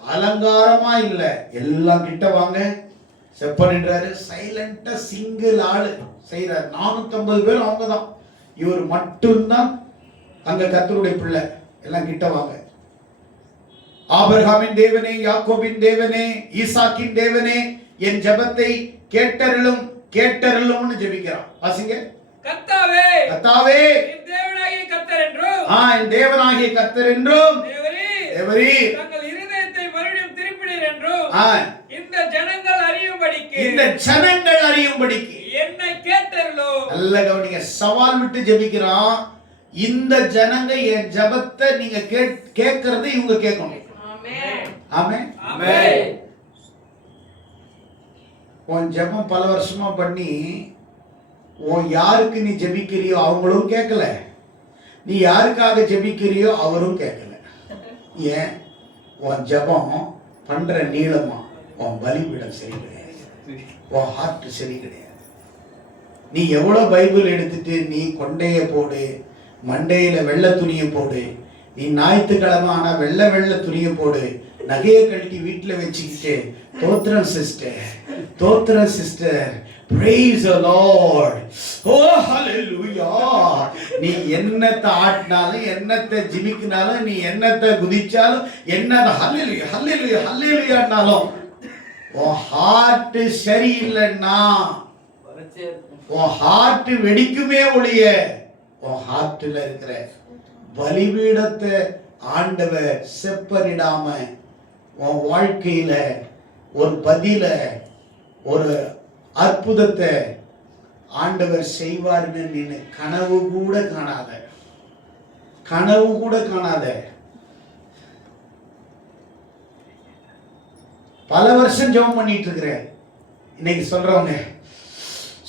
அலங்காரமா இல்ல. எல்லாம் கிட்ட வாங்க செப்பனின்றாரு. சைலண்டா சிங்கிள் ஆளு செய்யறாரு. 450 பேர் அவங்க தான். இவர் மட்டும்தான் அங்க கர்த்தருடைய பிள்ளை. எல்லாம் கிட்ட வாங்க. ஆபிரகாமின் தேவனே, யாக்கோபின் தேவனே, ஈசாக்கின் தேவனே, என் ஜெபத்தை கேட்டருளும் கேட்டருளும்னு ஜெபிக்கிறான். வாசிங்க. கர்த்தாவே, கர்த்தாவே, என் தேவனாகிய கர்த்தர் என்றும், என் தேவனாகிய கர்த்தர் என்றும், தேவரீர் தங்கள் இருதயத்தை மறுபடியும் திருப்பினீர் என்றும், இந்த ஜனங்கள் அறியும்படிக்கு என்னை கேட்டருளும். நல்ல கவனிங்க, சவால் விட்டு ஜெபிக்கிறான். இந்த ஜனங்க என் ஜெபத்தை நீங்க கேட்கறது இவங்க கேட்கணும். ஆமென் ஆமென் ஆமென். உன் ஜெபம் பல வருஷமா பண்ணி உன் யாருக்கு நீ ஜெபிக்கிறியோ அவங்களும் கேட்கல, நீ யாருக்காக ஜெபிக்கிறியோ அவரும் கேட்கல. ஏன்? உன் ஜெபம் பண்ற நீளமா, உன் பலிபீடம் சரி கிடையாது, உன் ஹார்ட் சரி கிடையாது. நீ எவ்வளவு பைபிள் எடுத்துட்டு நீ கொண்டைய போடு, மண்டையில வெள்ளை துணியை போடு, நீ ஞாயிற்றுக்கிழமை ஆனா வெள்ளை துணியை போடு, நகையை கழட்டி வீட்டுல வச்சுக்கிட்டு தோத்திரம் சிஸ்டர், தோத்திரம் sister, praise the Lord, oh hallelujah. நீ என்னத்தை ஆட்டினாலும், என்னத்தை ஜிமிக்கினாலும், நீ என்னத்தை குதிச்சாலும், என்ன hallelujah hallelujah hallelujahனாலும் உன் ஹார்ட் சரியில்லைன்னா உன் ஹார்ட் வெடிக்குமே ஒழிய உன் ஹார்ட்ல இருக்கிற பலிபீடத்தை ஆண்டவர் செப்பனிடாம உன் வாழ்க்கையில ஒரு பதில, ஒரு அற்புதத்தை ஆண்டவர் செய்வார்னு நீ கனவு கூட காணாத, கனவு கூட காணாத. பல வருஷம் ஜெபம் பண்ணிட்டு இருக்கிறேன். இன்னைக்கு சொல்றவங்க,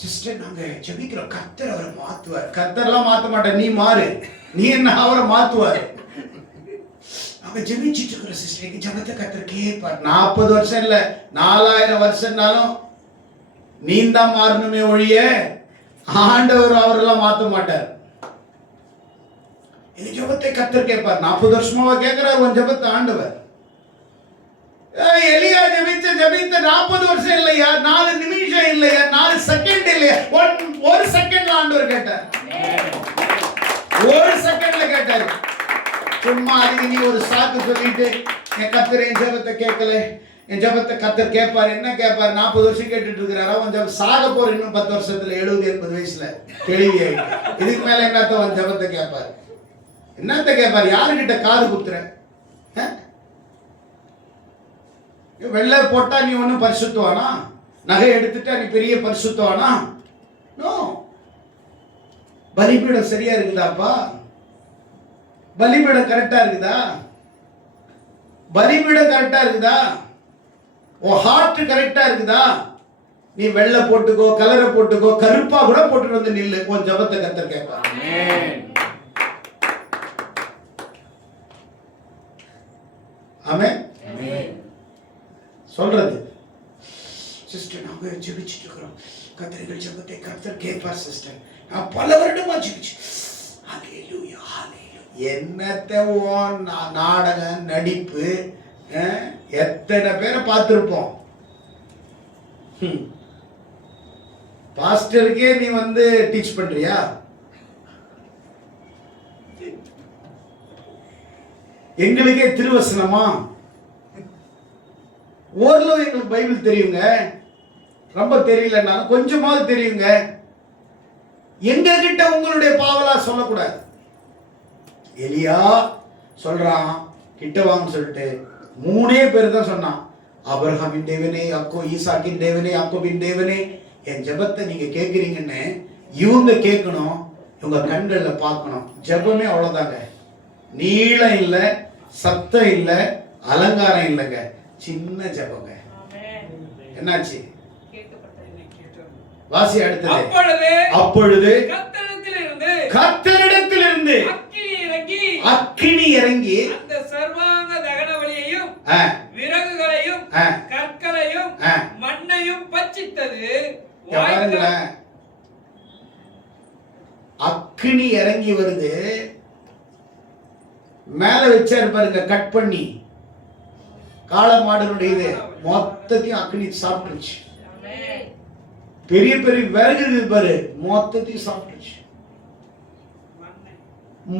சிஸ்டர் நாங்க ஜெபிக்கிறோம், கர்த்தர் அவரை மாத்துவார். கர்த்தர்லாம் மாத்த மாட்டார், நீ மாறு. நீ என்ன அவரை மாத்துவார்? நாங்க ஜெபிச்சிட்டு இருக்கிறோம் சிஸ்டர், ஜெபத்தை கர்த்தர் கேட்பார். 40 வருஷம் இல்ல, 4000 வருஷம்னாலும் நீ தான் மாறணுமே ஒழிய ஆண்டவர் அவரெல்லாம் மாத்த மாட்டார். இந்த ஜெபத்தை கர்த்தர் கேட்பார். 40 வருஷமாவா கேட்கிறார் உன் ஜெபத்தை ஆண்டவர்? எலியா ஜெபித்த 40 வருஷம் இல்லையா, 4 நிமிஷம் இல்லையா, 4 செகண்ட் இல்லையா, ஒரு செகண்ட்ல ஆண்டவர் கேட்டார். ஒரு செகண்ட்ல கேட்டார். சும்மா அதுக்கு நீ ஒரு சாக்கு சொல்லிட்டு என் கர்த்தர் என் ஜெபத்தை கேட்கல, என் ஜெபத்தை கர்த்தர் கேட்பார். என்ன கேட்பார்? 40 வருஷம் கேட்டுட்டு இருக்கிறாரா? கொஞ்சம் சாக போற இன்னும் 10 வருஷத்துல 70-80 வயசுல கேள்வி ஆயிட்டு இதுக்கு மேல என்னத்த அவன் ஜெபத்தை கேட்பார்? என்னத்த கேட்பார்? யாருகிட்ட காது குத்துற? வெள்ளை போட்டா நீ ஒன்னும் பரிசுத்தவானா? நகை எடுத்துட்டா நீ பெரிய பரிசுத்தவானா? நோ. பலிபீடம் சரியா இருக்குதாப்பா? பலிபீடம் கரெக்டா இருக்குதா? பலிபீடம் கரெக்டா இருக்குதா? உன் ஹார்ட் கரெக்டா இருக்குதா? நீ வெள்ளை போட்டுக்கோ, கலரை போட்டுக்கோ, கருப்பா கூட போட்டுட்டு வந்து நில்லு, உன் ஜெபத்தை கர்த்தர் கேட்பார். ஆமென். சொல்றது சிஸ்டர், நாங்க ஜெபிச்சுட்டு இருக்கிறோம், கர்த்தர் ஜெபத்தை கர்த்தர் கேட்பார் சிஸ்டர். நான் பல வருடமா ஜெபிச்சு. ஹalleluya ஹalleluya. என்னத்த ஓன் நாடகம் நடிப்பு, எத்தனை பேரை பார்த்திருப்போம். பாஸ்டருக்கே நீ வந்து டீச் பண்றியா? எங்களுக்கே திருவசனமா? ஓரளவு எங்களுக்கு பைபிள் தெரியுங்க, ரொம்ப தெரியலன்னாலும் கொஞ்சமாவது தெரியுங்க. எங்க கிட்ட உங்களுடைய பாவலா சொல்லக்கூடாது. எலியா சொல்றான் கிட்ட வாங்க சொல்லிட்டு 3 பேர் தான் சொன்னான். ஆபிரகாமின் தேவனே, ஈசாக்கின் தேவனே, யாக்கோபின் தேவனே, என் ஜெபத்தை நீங்க கேட்குறீங்கன்னு இவங்க கேட்கணும், இவங்க கண்கள்ல பார்க்கணும். ஜெபமே அவ்வளவுதாங்க. நீளம் இல்லை, சத்தம் இல்லை, அலங்காரம் இல்லைங்க, சின்ன ஜெபங்க. என்னாச்சு? வாசி அடுத்தது. அப்பொழுது கர்த்தரிடத்திலிருந்து அக்கினி இறங்கி அந்த சர்வாங்க தகன பலியையும் விறகுகளையும் கற்களையும் மண்ணையும் பட்சித்தது. அக்கினி இறங்கி வருது. மேல வச்சாரு பாருங்க, கட் பண்ணி காளை மாடனுடைய இது மொத்தத்தையும் அக்கினி சாப்பிட்டுருச்சு. பெரிய பெரிய விறகு இருக்குது பாரு, மொத்தத்தையும் சாப்பிட்டுருச்சு.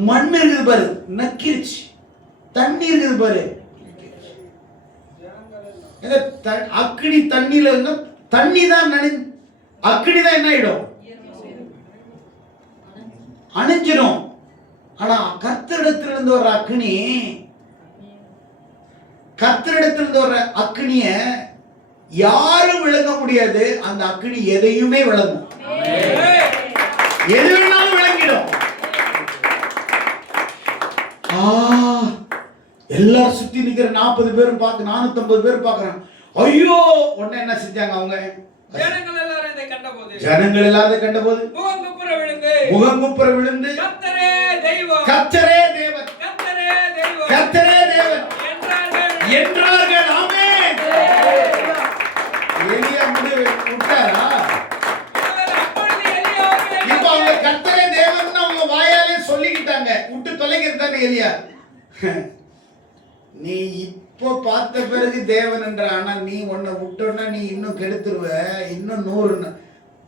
மண் இருக்குது பாரு, நக்கிருச்சு. தண்ணி இருக்குது பாரு, அக்கினி தண்ணியில தண்ணி தான் அக்கினி தான் என்ன ஆயிடும்? அணிஞ்சிடும். ஆனா கர்த்தரிடத்திலிருந்து வர்ற அக்கினி, கர்த்தரிடத்திலிருந்து வர்ற அக்கினிய யாரும் விளங்க முடியாது. அந்த அக்கினி எதையுமே விளங்கும், எது வேணாலும் விளங்கிடும். எல்லாரும் சுத்தி நிக்கிற 40 பேரும் பார்க்க 450 பேர் பார்க்கறாங்க. ஐயோ, உடனே என்ன செஞ்சாங்க அவங்க? ஜனங்கள் எல்லாரும் இதை கண்டபோது முகங்குப்புற விழுந்து கர்த்தரே தெய்வம், கர்த்தரே தேவன், கர்த்தரே தெய்வம், கர்த்தரே தேவன் என்றார்கள். ஆமென். எலியா முடிவு விட்டாரா? இப்ப அவங்க கர்த்தரே தேவன் அவங்க வாயாலே சொல்லிக்கிட்டாங்க, விட்டு தொலைக்கிறது தானே எலியா. நீ இப்போ பார்த்த பிறகு தேவன் என்ற, ஆனா நீ உன்னை விட்டோன்னா நீ இன்னும் கெடுத்துருவ, இன்னும் 100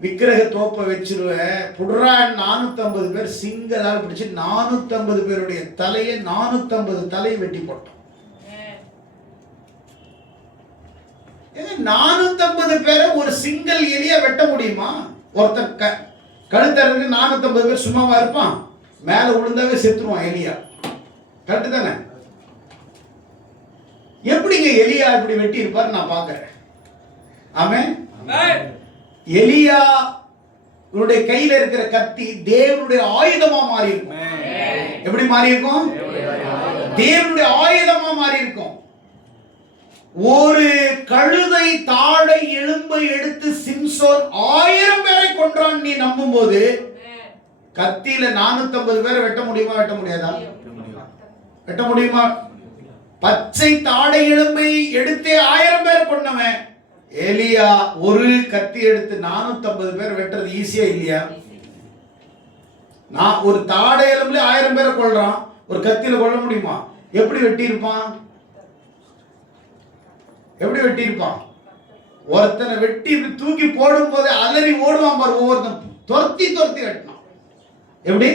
விக்கிரக தோப்ப வச்சிருவ. புடுறா 450 பேர் சிங்களால் பிடிச்சு 450 பேருடைய தலையை 450 தலையை வெட்டி போட்டோம். 450 பேரை ஒரு சிங்கிள் எலியா வெட்ட முடியுமா? ஒருத்தர் கழுத்தறதுக்கு 450 பேர் சும்மாவா இருப்பான்? மேல விழுந்தாவே செத்துருவான் எலியா. கரெக்டு தானே? எப்படிங்க எலியா இப்படி வெட்டி இருப்பார் நான் பாக்குறேன். ஆமென். எலியா இவருடைய கையில இருக்கிற கத்தி தேவனுடைய ஆயுதமா மாறி இருக்கும். எப்படி மாறி இருக்கும்? தேவனுடைய ஆயுதமா மாறி இருக்கும். ஒரு கழுதை தாடை எலும்பை எடுத்து சிம்சோன் 1000 பேரை கொன்றான் நீ நம்பும் போது, கத்தியில 450 பேரை வெட்ட முடியுமா? வெட்ட முடியாதா? வெட்ட முடியுமா? பச்சை தாடை எலும்பை எடுத்தே 1000 பேர் கொன்னவன் எலியா ஒரு கத்தி எடுத்து 450 பேர் வெட்டுறது ஈஸியா இல்லையா? நான் ஒரு தாடை எலும்புல 1000 பேரை கொல்றான், ஒரு கத்தியில கொல்ல முடியுமா? எப்படி வெட்டி இருப்பான்? எப்படி வெட்டி இருப்பான்? ஒருத்தனை வெட்டி இப்படி தூக்கி போடும் போது அலறி ஓடுவான் பாரு, ஒவ்வொருத்தன் துரத்தி துரத்தி வெட்டினான். எப்படி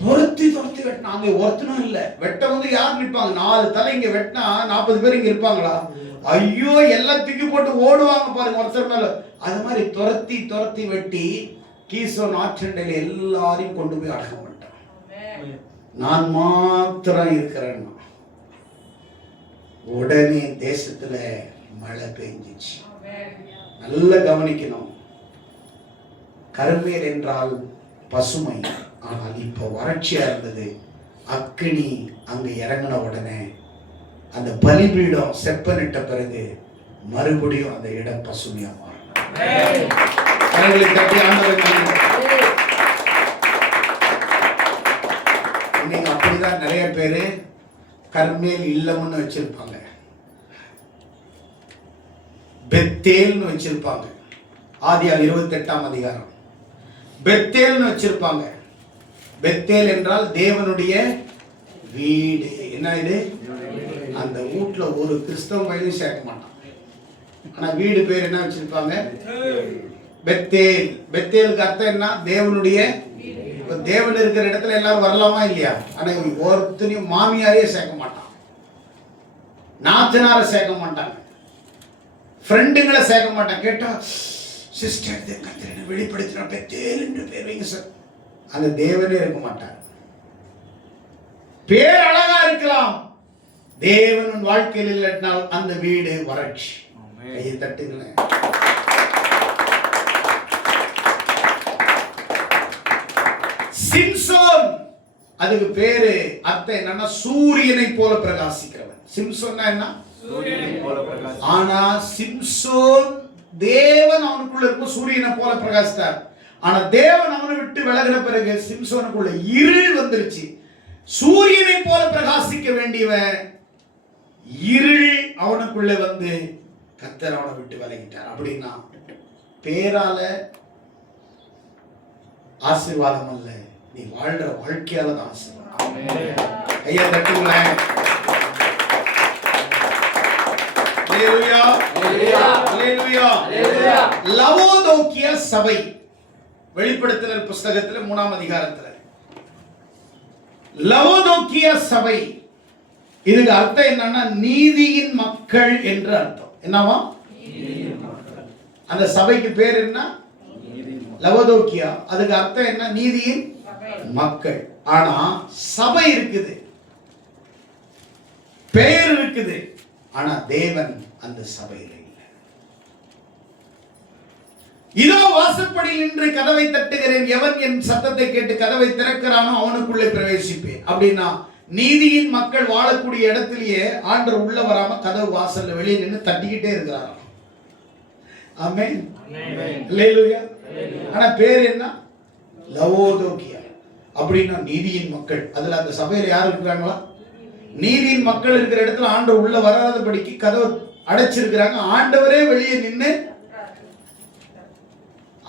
துரத்தி துரத்தி வெட்டினான்? அங்க ஒருத்தனும் இல்ல. வெட்ட வந்து யார் நிற்பாங்க? 4 தலை இங்க வெட்டினா 40 பேர் இங்க இருப்பாங்களா? ஐயோ, எல்லாம் தூக்கி போட்டு ஓடுவாங்க பாருங்க ஒருத்தர் மேல. அது மாதிரி துரத்தி துரத்தி வெட்டி கீசோன் ஆற்றண்டையில எல்லாரையும் கொண்டு போய் அடக்கம் பண்ணிட்டான். நான் மாத்திரம் இருக்கிறேன். உடனே தேசத்துல மழை பெஞ்சிச்சு. நல்ல கவனிக்கணும். கர்மேல் என்றால் பசுமை, ஆனால் இப்ப வறட்சியா இருந்தது. அக்கினி அங்க இறங்கின உடனே அந்த பலிபீடம் செப்பனிட்ட பிறகு மறுபடியும் அந்த இடம் பசுமையா மாறும். இன்னைக்கு அப்படிதான் நிறைய பேரு கர்மேல் இல்லம்னு வச்சிருப்பாங்க, பெத்தேல்னு வச்சிருப்பாங்க. ஆதியாகமம் 28ஆம் அதிகாரம் பெத்தேல்னு வச்சிருப்பாங்க. பெத்தேல் என்றால் தேவனுடைய வீடு. என்ன இது? அந்த வீட்டுல ஒரு கிறிஸ்தவ பையனும் சேர்க்க மாட்டான். ஆனா வீடு பேர் என்ன வச்சிருப்பாங்க? பெத்தேல். பெத்தேலுக்கு அர்த்தம் என்ன? தேவனுடைய. தேவன் இருக்கிற இடத்துல எல்லாரும் வரலாமா இல்லையா? ஆனா ஒருத்தனையும் மாமியாரையே சேர்க்க மாட்டான், நாத்தனாரை சேர்க்க மாட்டாங்க, ஃப்ரெண்டுங்களை சேர்க்க மாட்டான். கேட்டா சிஸ்டர் கத்திரனை வெளிப்படுத்தின பெத்தேல் என்று பேர் வைங்க சார். அந்த தேவனே இருக்க மாட்டார். பேர் அழகா இருக்கலாம், தேவன் வாழ்க்கையில் இல்லைனால் அந்த வீடு வறட்சி. கையை தட்டுங்களேன். சிம்சோன், அதுக்கு பேரு அர்த்தம் என்னன்னா சூரியனை போல பிரகாசிக்கிறவன். சிம்சோன்னா என்ன? ஆனா சிம்சோன் தேவன் அவனுக்குள்ள இருக்கும் சூரியனை போல பிரகாசித்தார். ஆனா தேவன் அவனை விட்டு விலகின பிறகு சிம்சோனுக்குள்ள இருள் வந்துருச்சு. சூரியனை போல பிரகாசிக்க வேண்டியவன் இருள் அவனுக்குள்ள வந்து கர்த்தர் அவனை விட்டு விலகிட்டார். அப்படின்னா பேரால ஆசீர்வாதம் அல்ல, நீ வாழ்ற வாழ்க்கையால தான் ஆசீர்வாதம். ஐயா தட்டுங்களேன். ஹalleluya ஹalleluya. லவோதோக்கிய சபை வெளிப்படுத்தல் புத்தகத்தில் 3ஆம் அதிகாரத்தில் லவோதோக்கிய சபை, இதுக்கு அர்த்தம் என்னன்னா நீதியின் மக்கள் என்று அர்த்தம். என்னவா? அந்த சபைக்கு பேர் என்ன? லவோதோக்கியா. அதுக்கு அர்த்தம் என்ன? நீதியின் மக்கள். ஆனா சபை இருக்குது, பெயர் இருக்குது, ஆனா தேவன் அந்த சபையில இல்லை. இதோ வாசற்படியில் நின்று கதவை தட்டுகிறேன், எவன் என் சத்தத்தை கேட்டு கதவை திறக்கிறானோ அவனுக்குள்ளே பிரவேசிப்பேன். அப்படின்னா நீதியின் மக்கள் வாழக்கூடிய இடத்திலேயே ஆண்டவர் உள்ள வராம கதவு வாசல்ல வெளியே நின்று தட்டிக்கிட்டே இருக்கிறாராம். ஆமென் ஹalleluya. ஆனா பேர் என்ன? லவோதோக்கியா. அப்படின்னா நீதியின் மக்கள். அதுல அந்த சபையில யார் இருக்கிறாங்களா? நீதியின் மக்கள் இருக்கிற இடத்துல ஆண்டவர் உள்ள வராதபடிக்கு கதவு அடைச்சிருக்கிறாங்க. ஆண்டவரே வெளியே நின்று.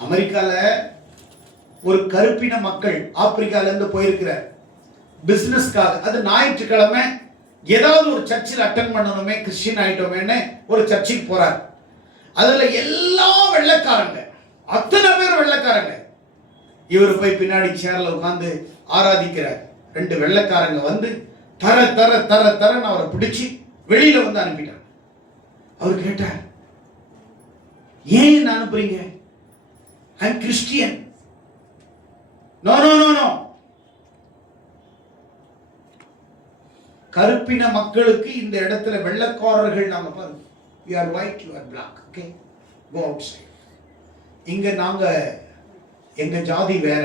அமெரிக்கால ஒரு கருப்பின மக்கள் ஆப்பிரிக்கால இருந்து போயிருக்கிறார் பிசினஸ்க்காக. அது ஞாயிற்றுக்கிழமை ஏதாவது ஒரு சர்ச்சில் அட்டென்ட் பண்ணணுமே, கிறிஸ்டியன் ஆயிட்டோமேன்னு ஒரு சர்ச்சுக்கு போறார். அதுல எல்லா வெள்ளைக்காரங்க, அத்தனை பேர் வெள்ளைக்காரங்க. இவர் போய் பின்னாடி சேர்ல உட்கார்ந்து ஆராதிக்கிறார். 2 வெள்ளைக்காரங்க வந்து தர தர தர தரன்னு அவரை பிடிச்சி வெளியில வந்து அனுப்பிட்டார். அவர் கேட்டார், ஏன் என்ன அனுப்புறீங்க? I am Christian. No no no no. கருப்பின மக்களுக்கு இந்த இடத்துல வெள்ளைக்காரர்கள் நாங்க பாருங்க, we are white, you are black, okay, go outside. இங்க நாங்க எங்க ஜாதி வேற,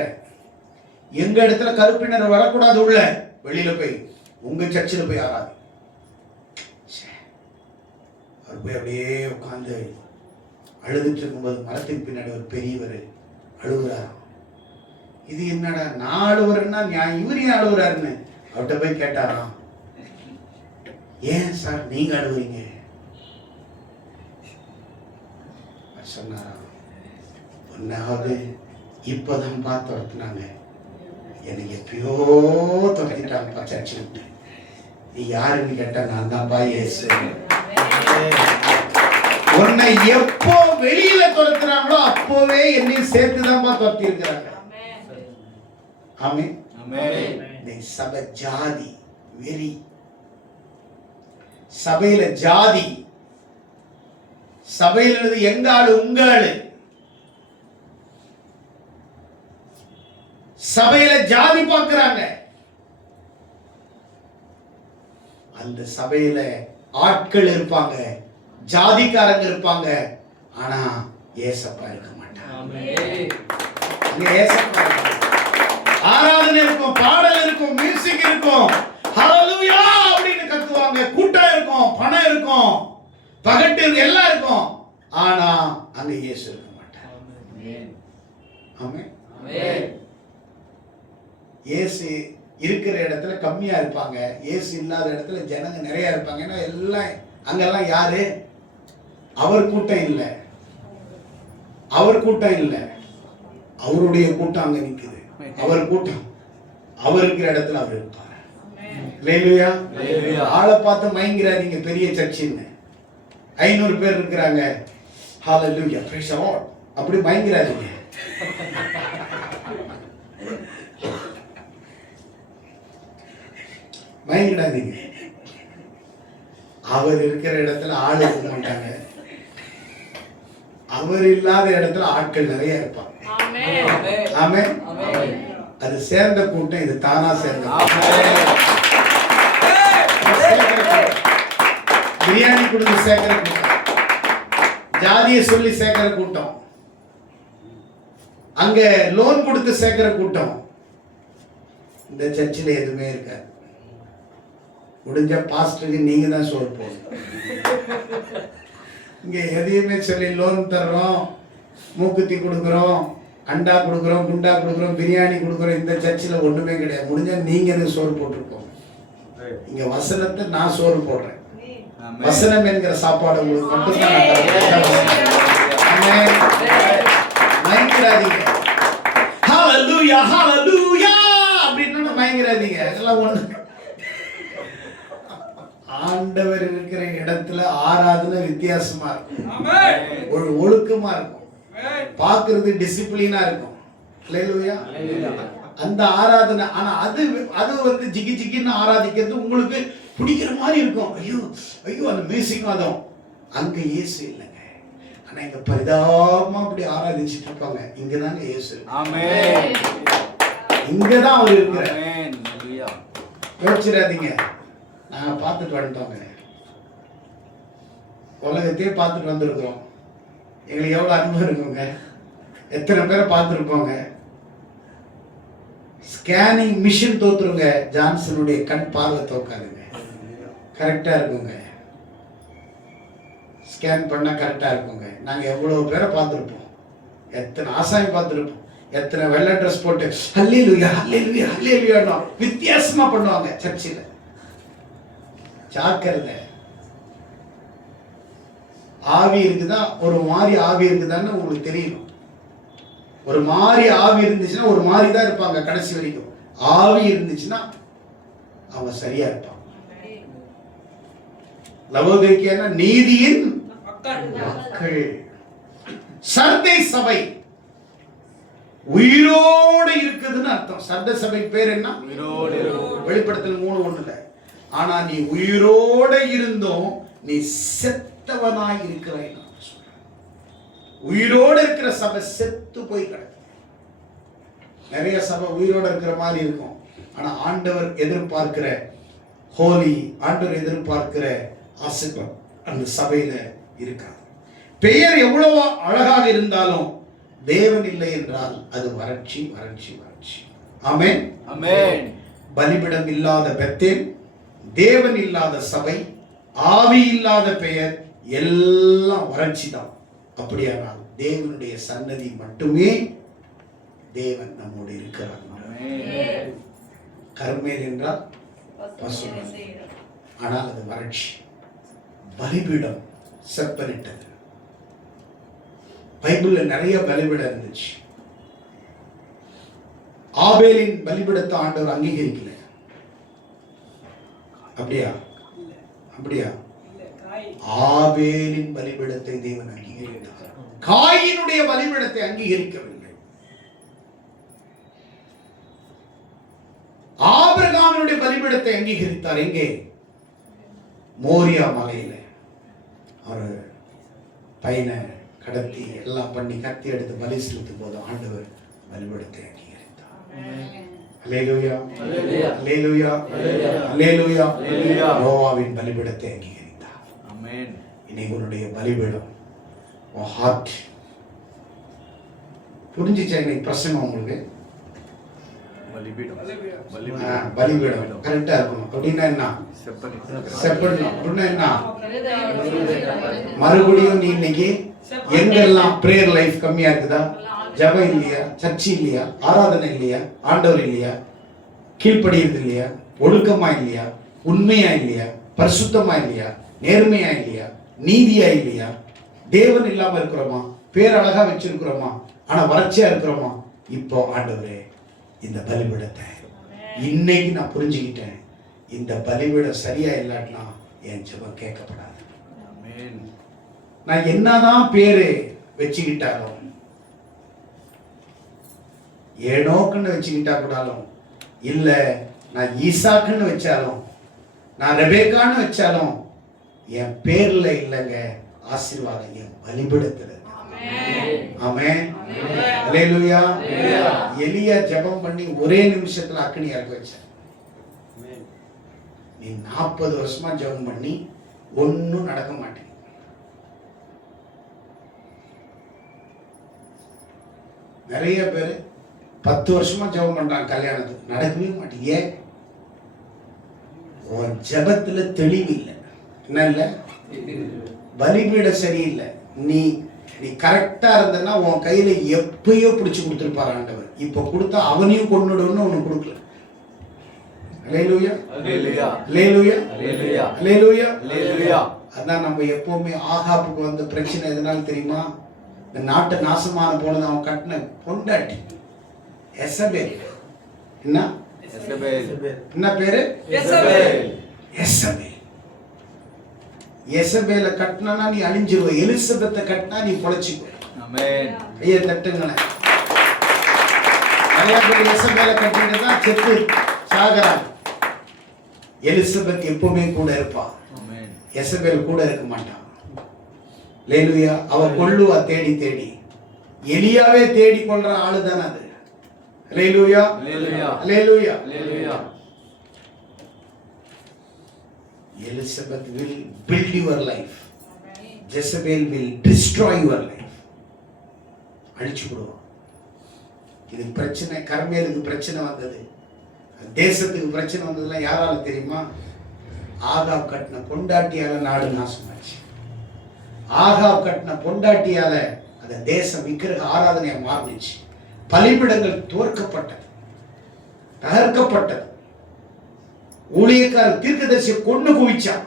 எங்க இடத்துல கருப்பினர் வரக்கூடாது, உள்ள வெளியில போய் உங்க சர்ச்சில் போய் ஆராதி. அவர் போய் அப்படியே உட்கார்ந்து அழுதுட்டு இருக்கும்போது மரத்தின் பின்னாடி ஒரு பெரியவர் அழுகுறாராம். இது என்னடா நான் அழுவுறேன்னா இவர் ஏன் அழுகுறாருன்னு அவர்கிட்ட போய் கேட்டாராம். ஏன் சார் நீங்க அழுவுறீங்க? சொன்னாராம், ஒன்னாவது இப்பதான் பார்த்து வளர்த்துனாங்க, எனக்கு எப்பயோ துரத்திட்டாங்க சர்ச்சு விட்டு. நீ யாருன்னு கேட்டா நான் தான்ப்பா இயேசு. உன்னை எப்போ வெளியில துரத்துறாங்களோ அப்போவே என்னையும் சேர்த்துதான்ப்பா துரத்தி இருக்கிறாங்க. ஆமென். சபை ஜாதி வெறி, சபையில ஜாதி, சபையில எங்க ஆளு உங்க ஆளு, சபையில ஜாதி பார்க்கிறாங்க. அந்த சபையில ஆட்கள் இருப்பாங்க, ஜாதிக்காரங்க இருப்பாங்க, ஆனா ஏசப்பா இருக்க மாட்டாங்க. ஏசப்பா ஆராதனை இருக்கும், பாடல் இருக்கும், மியூசிக் இருக்கும், ஹalleluya அப்படின்னு கத்துவாங்க, கூட்டம் இருக்கும், பணம் இருக்கும், பகட்டு இருக்கும், எல்லாம் இருக்கும், ஆனா அங்க இயேசு இருக்க மாட்டார். ஆமென். இயேசு இருக்கிற இடத்துல கம்மியா இருப்பாங்க, இயேசு இல்லாத இடத்துல ஜனங்க நிறைய இருப்பாங்க. ஏன்னா எல்லாம் அங்கெல்லாம் யாரு? அவர் கூட்டம் இல்லை, அவர் கூட்டம் இல்லை, அவருடைய கூட்டம் அங்க நிக்குது. அவர் கூட்டம், அவர் இருக்கிற இடத்துல அவர் இருப்பார். ஹalleluya. ஆளை பார்த்து மயங்கிறாதீங்க பெரிய சர்ச்சின்னு. 500 பேர் இருக்கிறாங்க, ஹalleluya praise the Lord அப்படி மயங்கிறாதீங்க. மயங்கிடாதீங்க. அவர் இருக்கிற இடத்துல ஆள் இருக்க மாட்டாங்க, அவர் இல்லாத இடத்துல ஆட்கள் நிறைய இருப்பாங்க. ஆமென். அது சேர்ந்த கூட்டம், இது தானா சேர்ந்த. பிரியாணி கொடுத்து சேர்க்கிற கூட்டம், ஜாதியை சொல்லி சேர்க்கிற கூட்டம், அங்க லோன் கொடுத்து சேர்க்கிற கூட்டம். இந்த சர்ச்சில் எதுவுமே இருக்காது. முடிஞ்ச பாஸ்டருக்கு நீங்க தான் சோறு போகணும். இங்க எதையுமே சொல்லி லோன் தர்றோம், மூக்குத்தி கொடுக்குறோம், அண்டா கொடுக்குறோம், குண்டா கொடுக்குறோம், பிரியாணி கொடுக்குறோம். இந்த சர்ச்சில் ஒண்ணுமே கிடையாது. முடிஞ்சா நீங்க எனக்கு சோறு போட்டுருப்போம். இங்க வசனத்தை நான் சோறு போடுறேன். வசனம் என்கிற சாப்பாடு உங்களுக்கு மட்டும்தான் மயங்கிறாதீங்க. ஹalleluya ஹalleluya அப்படின்னு மயங்கிறாதீங்க. அதெல்லாம் ஒண்ணு. ஆண்டவர் இருக்கிற இடத்துல ஆராதனை வித்தியாசமா இருக்கும், ஒரு ஒழுக்கமா இருக்கும், பார்க்கிறது டிசிப்ளினா இருக்கும். ஹalleluya. அந்த ஆராதனை, ஆனா அது வந்து ஜிகி ஜிகின்னு ஆராதிக்கிறது உங்களுக்கு பிடிக்கிற மாதிரி இருக்கும். ஐயோ ஐயோ அந்த மியூசிக் அதுவும். அங்க இயேசு இல்லைங்க, ஆனா இங்க பரிதாபமா அப்படி ஆராதிச்சுட்டு இருப்பாங்க. இங்கதாங்க இயேசு. ஆமென். இங்கதான் அவர் இருக்கிறார். யோசிச்சிடாதீங்க. நாங்க பார்த்துட்டு வந்துட்டோங்க, உலகத்தையே பார்த்துட்டு வந்திருக்கிறோம். எங்களுக்கு எவ்வளவு அன்பு இருக்குங்க, எத்தனை பேரை பார்த்துருப்போங்க. ஸ்கேனிங் மிஷின் தோத்துருங்க, ஜான்சனுடைய கண் பார்வை தோக்காதுங்க, கரெக்டா இருக்குங்க. ஸ்கேன் பண்ணா கரெக்டா இருக்குங்க. நாங்க எவ்வளவு பேரை பார்த்துருப்போம், எத்தனை ஆசாமி பார்த்துருப்போம், எத்தனை வெள்ளை ட்ரெஸ் போட்டு ஹல்லேலூயா ஹல்லேலூயா ஹல்லேலூயா வித்தியாசமா பண்ணுவாங்க சர்ச்சில். ஜாக்கிரதை. ஆவி இருக்குதா, ஒரு மாதிரி ஆவி இருக்குதான்னு உங்களுக்கு தெரியணும். ஒரு மாதிரி ஆவி இருந்துச்சுன்னா ஒரு மாதிரி தான் இருப்பாங்க கடைசி வரைக்கும். ஆவி இருந்துச்சுன்னா அவங்க சரியா இருப்பாங்க. லவோதிக்கேயா நீதியின் மக்கள். சர்தை சபை உயிரோடு இருக்குதுன்னு அர்த்தம். சர்தை சபை பேர் என்ன? வெளிப்படுத்தல் 3:1. ஆனா நீ உயிரோட இருந்தும் நீ செத்தவனாய் இருக்கிறாய். உயிரோடு இருக்கிற சபை செத்து போய் கிடக்கு. நிறைய சபை உயிரோட இருக்கிற மாதிரி இருக்கும், ஆனா ஆண்டவர் எதிர்பார்க்கிற ஹோலி, ஆண்டவர் எதிர்பார்க்கிற ஆசீர்வாதம் அந்த சபையில இருக்காது. பெயர் எவ்வளவு அழகாக இருந்தாலும் தேவன் இல்லை என்றால் அது வறட்சி வறட்சி வறட்சி. ஆமென் ஆமென். பலிபீடம் இல்லாத பெத்தேல், தேவன் இல்லாத சபை, ஆவி இல்லாத பெயர், எல்லாம் வறட்சி தான். அப்படியானால் தேவனுடைய சன்னதி மட்டுமே தேவன் நம்மோடு இருக்கிறார். கர்மேல் என்றால் பசுமை, ஆனால் அது வறட்சி. பலிபீடம் செப்பனிட்டது. பைபிள்ல நிறைய பலிபீடம் இருந்துச்சு. ஆபேலின் பலிபீடத்தை ஆண்டவர் அங்கீகரிக்கல. அப்படியா? அப்படியா? ஆபேலின் பலிபீடத்தை தேவன் அங்கீகரித்தார். காயினுடைய பலிபீடத்தை அங்கீகரிக்கவில்லை. ஆபிரகாமினுடைய பலிபீடத்தை அங்கீகரித்தார். எங்கே? மோரியா மலையில. அவர் பையனை கடத்தி எல்லாம் பண்ணி கத்தி எடுத்து பலி செலுத்தும் போது ஆண்டவர் பலிபீடத்தை அங்கீகரித்தார். அல்லேலூயா, அல்லேலூயா, அல்லேலூயா. யோவாவின் பலிபீடத்தை அங்கீகரித்தார். ஆமென். இன்னைக்கு உன்னுடைய பலிபீடம் உன் ஹார்ட். புரிஞ்சிச்சா இன்னைக்கு பிரசங்கம் உங்களுக்கு? பலிபீடம் கரெக்டா இருக்கணும். அப்படின்னா என்ன? செப்படணும். அப்படின்னா என்ன? மறுபடியும் நீ இன்னைக்கு எங்கெல்லாம் பிரேயர் லைஃப் கம்மியா இருக்குதா, ஜபம் இல்லையா, சர்ச்சை இல்லையா, ஆராதனை இல்லையா, ஆண்டவர் இல்லையா, கீழ்ப்படியது இல்லையா, ஒழுக்கமா இல்லையா, உண்மையா இல்லையா, பரிசுத்தமா இல்லையா, நேர்மையா இல்லையா, நீதியா இல்லையா, தேவன் இல்லாம இருக்கிறோமா, பேரழகா வச்சிருக்கிறோமா, ஆனா வறட்சியா இருக்கிறோமா? இப்போ ஆண்டவரே இந்த பலிபீடத்தை இன்னைக்கு நான் புரிஞ்சுக்கிட்டேன். இந்த பலிபீடம் சரியா இல்லாட்டினா என் ஜெபம் கேட்கப்படாது. நான் என்னதான் பேரு வச்சுக்கிட்டாலும், ஏனோக்குன்னு வச்சுக்கிட்டா கூடாலும், இல்ல நான் ஈசாக்குன்னு வச்சாலும், நான் ரெபேக்கான்னு வச்சாலும், என் பேர்ல இல்லைங்க ஆசீர்வாதம், என் பலிபீடத்துல. ஆமென். அல்லேலூயா. எலியா ஜெபம் பண்ணி ஒரே நிமிஷத்துல அக்கினி இறக்க வச்சார். நீ 40 வருஷமா ஜெபம் பண்ணி ஒன்னும் நடக்க மாட்டேங்குது. நிறைய பேர் 10 வருஷமா ஜெபம் பண்றாங்க, கல்யாணத்துக்கு நடக்கவே மாட்டேங்க. உன் ஜெபத்துல தெளிவு இல்லை. என்ன இல்லை? பலிபீடம் சரியில்லை. நீ நீ கரெக்டா இருந்தன்னா உன் கையில எப்பயோ பிடிச்சு கொடுத்துருப்பாரு ஆண்டவர். இப்ப கொடுத்தா அவனையும் கொன்னுடுன்னு உனக்கு கொடுக்கல. அல்லேலூயா, அல்லேலூயா, அல்லேலூயா, அல்லேலூயா, அல்லேலூயா, அல்லேலூயா. அதான் நம்ம எப்பவுமே ஆகாப்புக்கு வந்த பிரச்சனை எதனால தெரியுமா? இந்த நாட்டை நாசமான போனது அவன் கட்டின பொண்டாட்டி எசபேல். என்ன என்ன பேரு? எசபேல். எசபேல கட்டினா நீ அழிஞ்சிருவ. எலிசபெத்தை கட்டினா நீ பொழைச்சிக்குவ. ஆமென். ஐயா தட்டுங்களேன். நிறைய பேர் எசபேல கட்டிட்டு தான் செத்து சாகறாங்க. எலிசபெத் எப்பவுமே கூட இருப்பா. ஆமென். எசபேல் கூட இருக்க மாட்டான். அல்லேலூயா. அவ கொல்லுவா தேடி தேடி. எலியாவே தேடி கொள்ற ஆளு தானே அது. அல்லேலூயா, அல்லேலூயா, அல்லேலூயா, அல்லேலூயா. Elizabeth will build your life. Jezebel will destroy your life. அழிச்சு விடுவான். இது பிரச்சனை. கர்மேலுக்கு பிரச்சனை வந்தது, தேசத்துக்கு பிரச்சனை வந்ததுலாம் யாரால தெரியுமா? ஆகாப் கட்டின பொண்டாட்டியால நாடு நாசமாச்சு. ஆகாப் கட்டின பொண்டாட்டியால அந்த தேசம் விக்கிரக ஆராதனையா மாறிச்சு. பலிபீடங்கள் தோற்கப்பட்டது, தகர்க்கப்பட்டது. ஊழியக்காரர் தீர்க்கதரிசியை கொண்டு குவிச்சான்.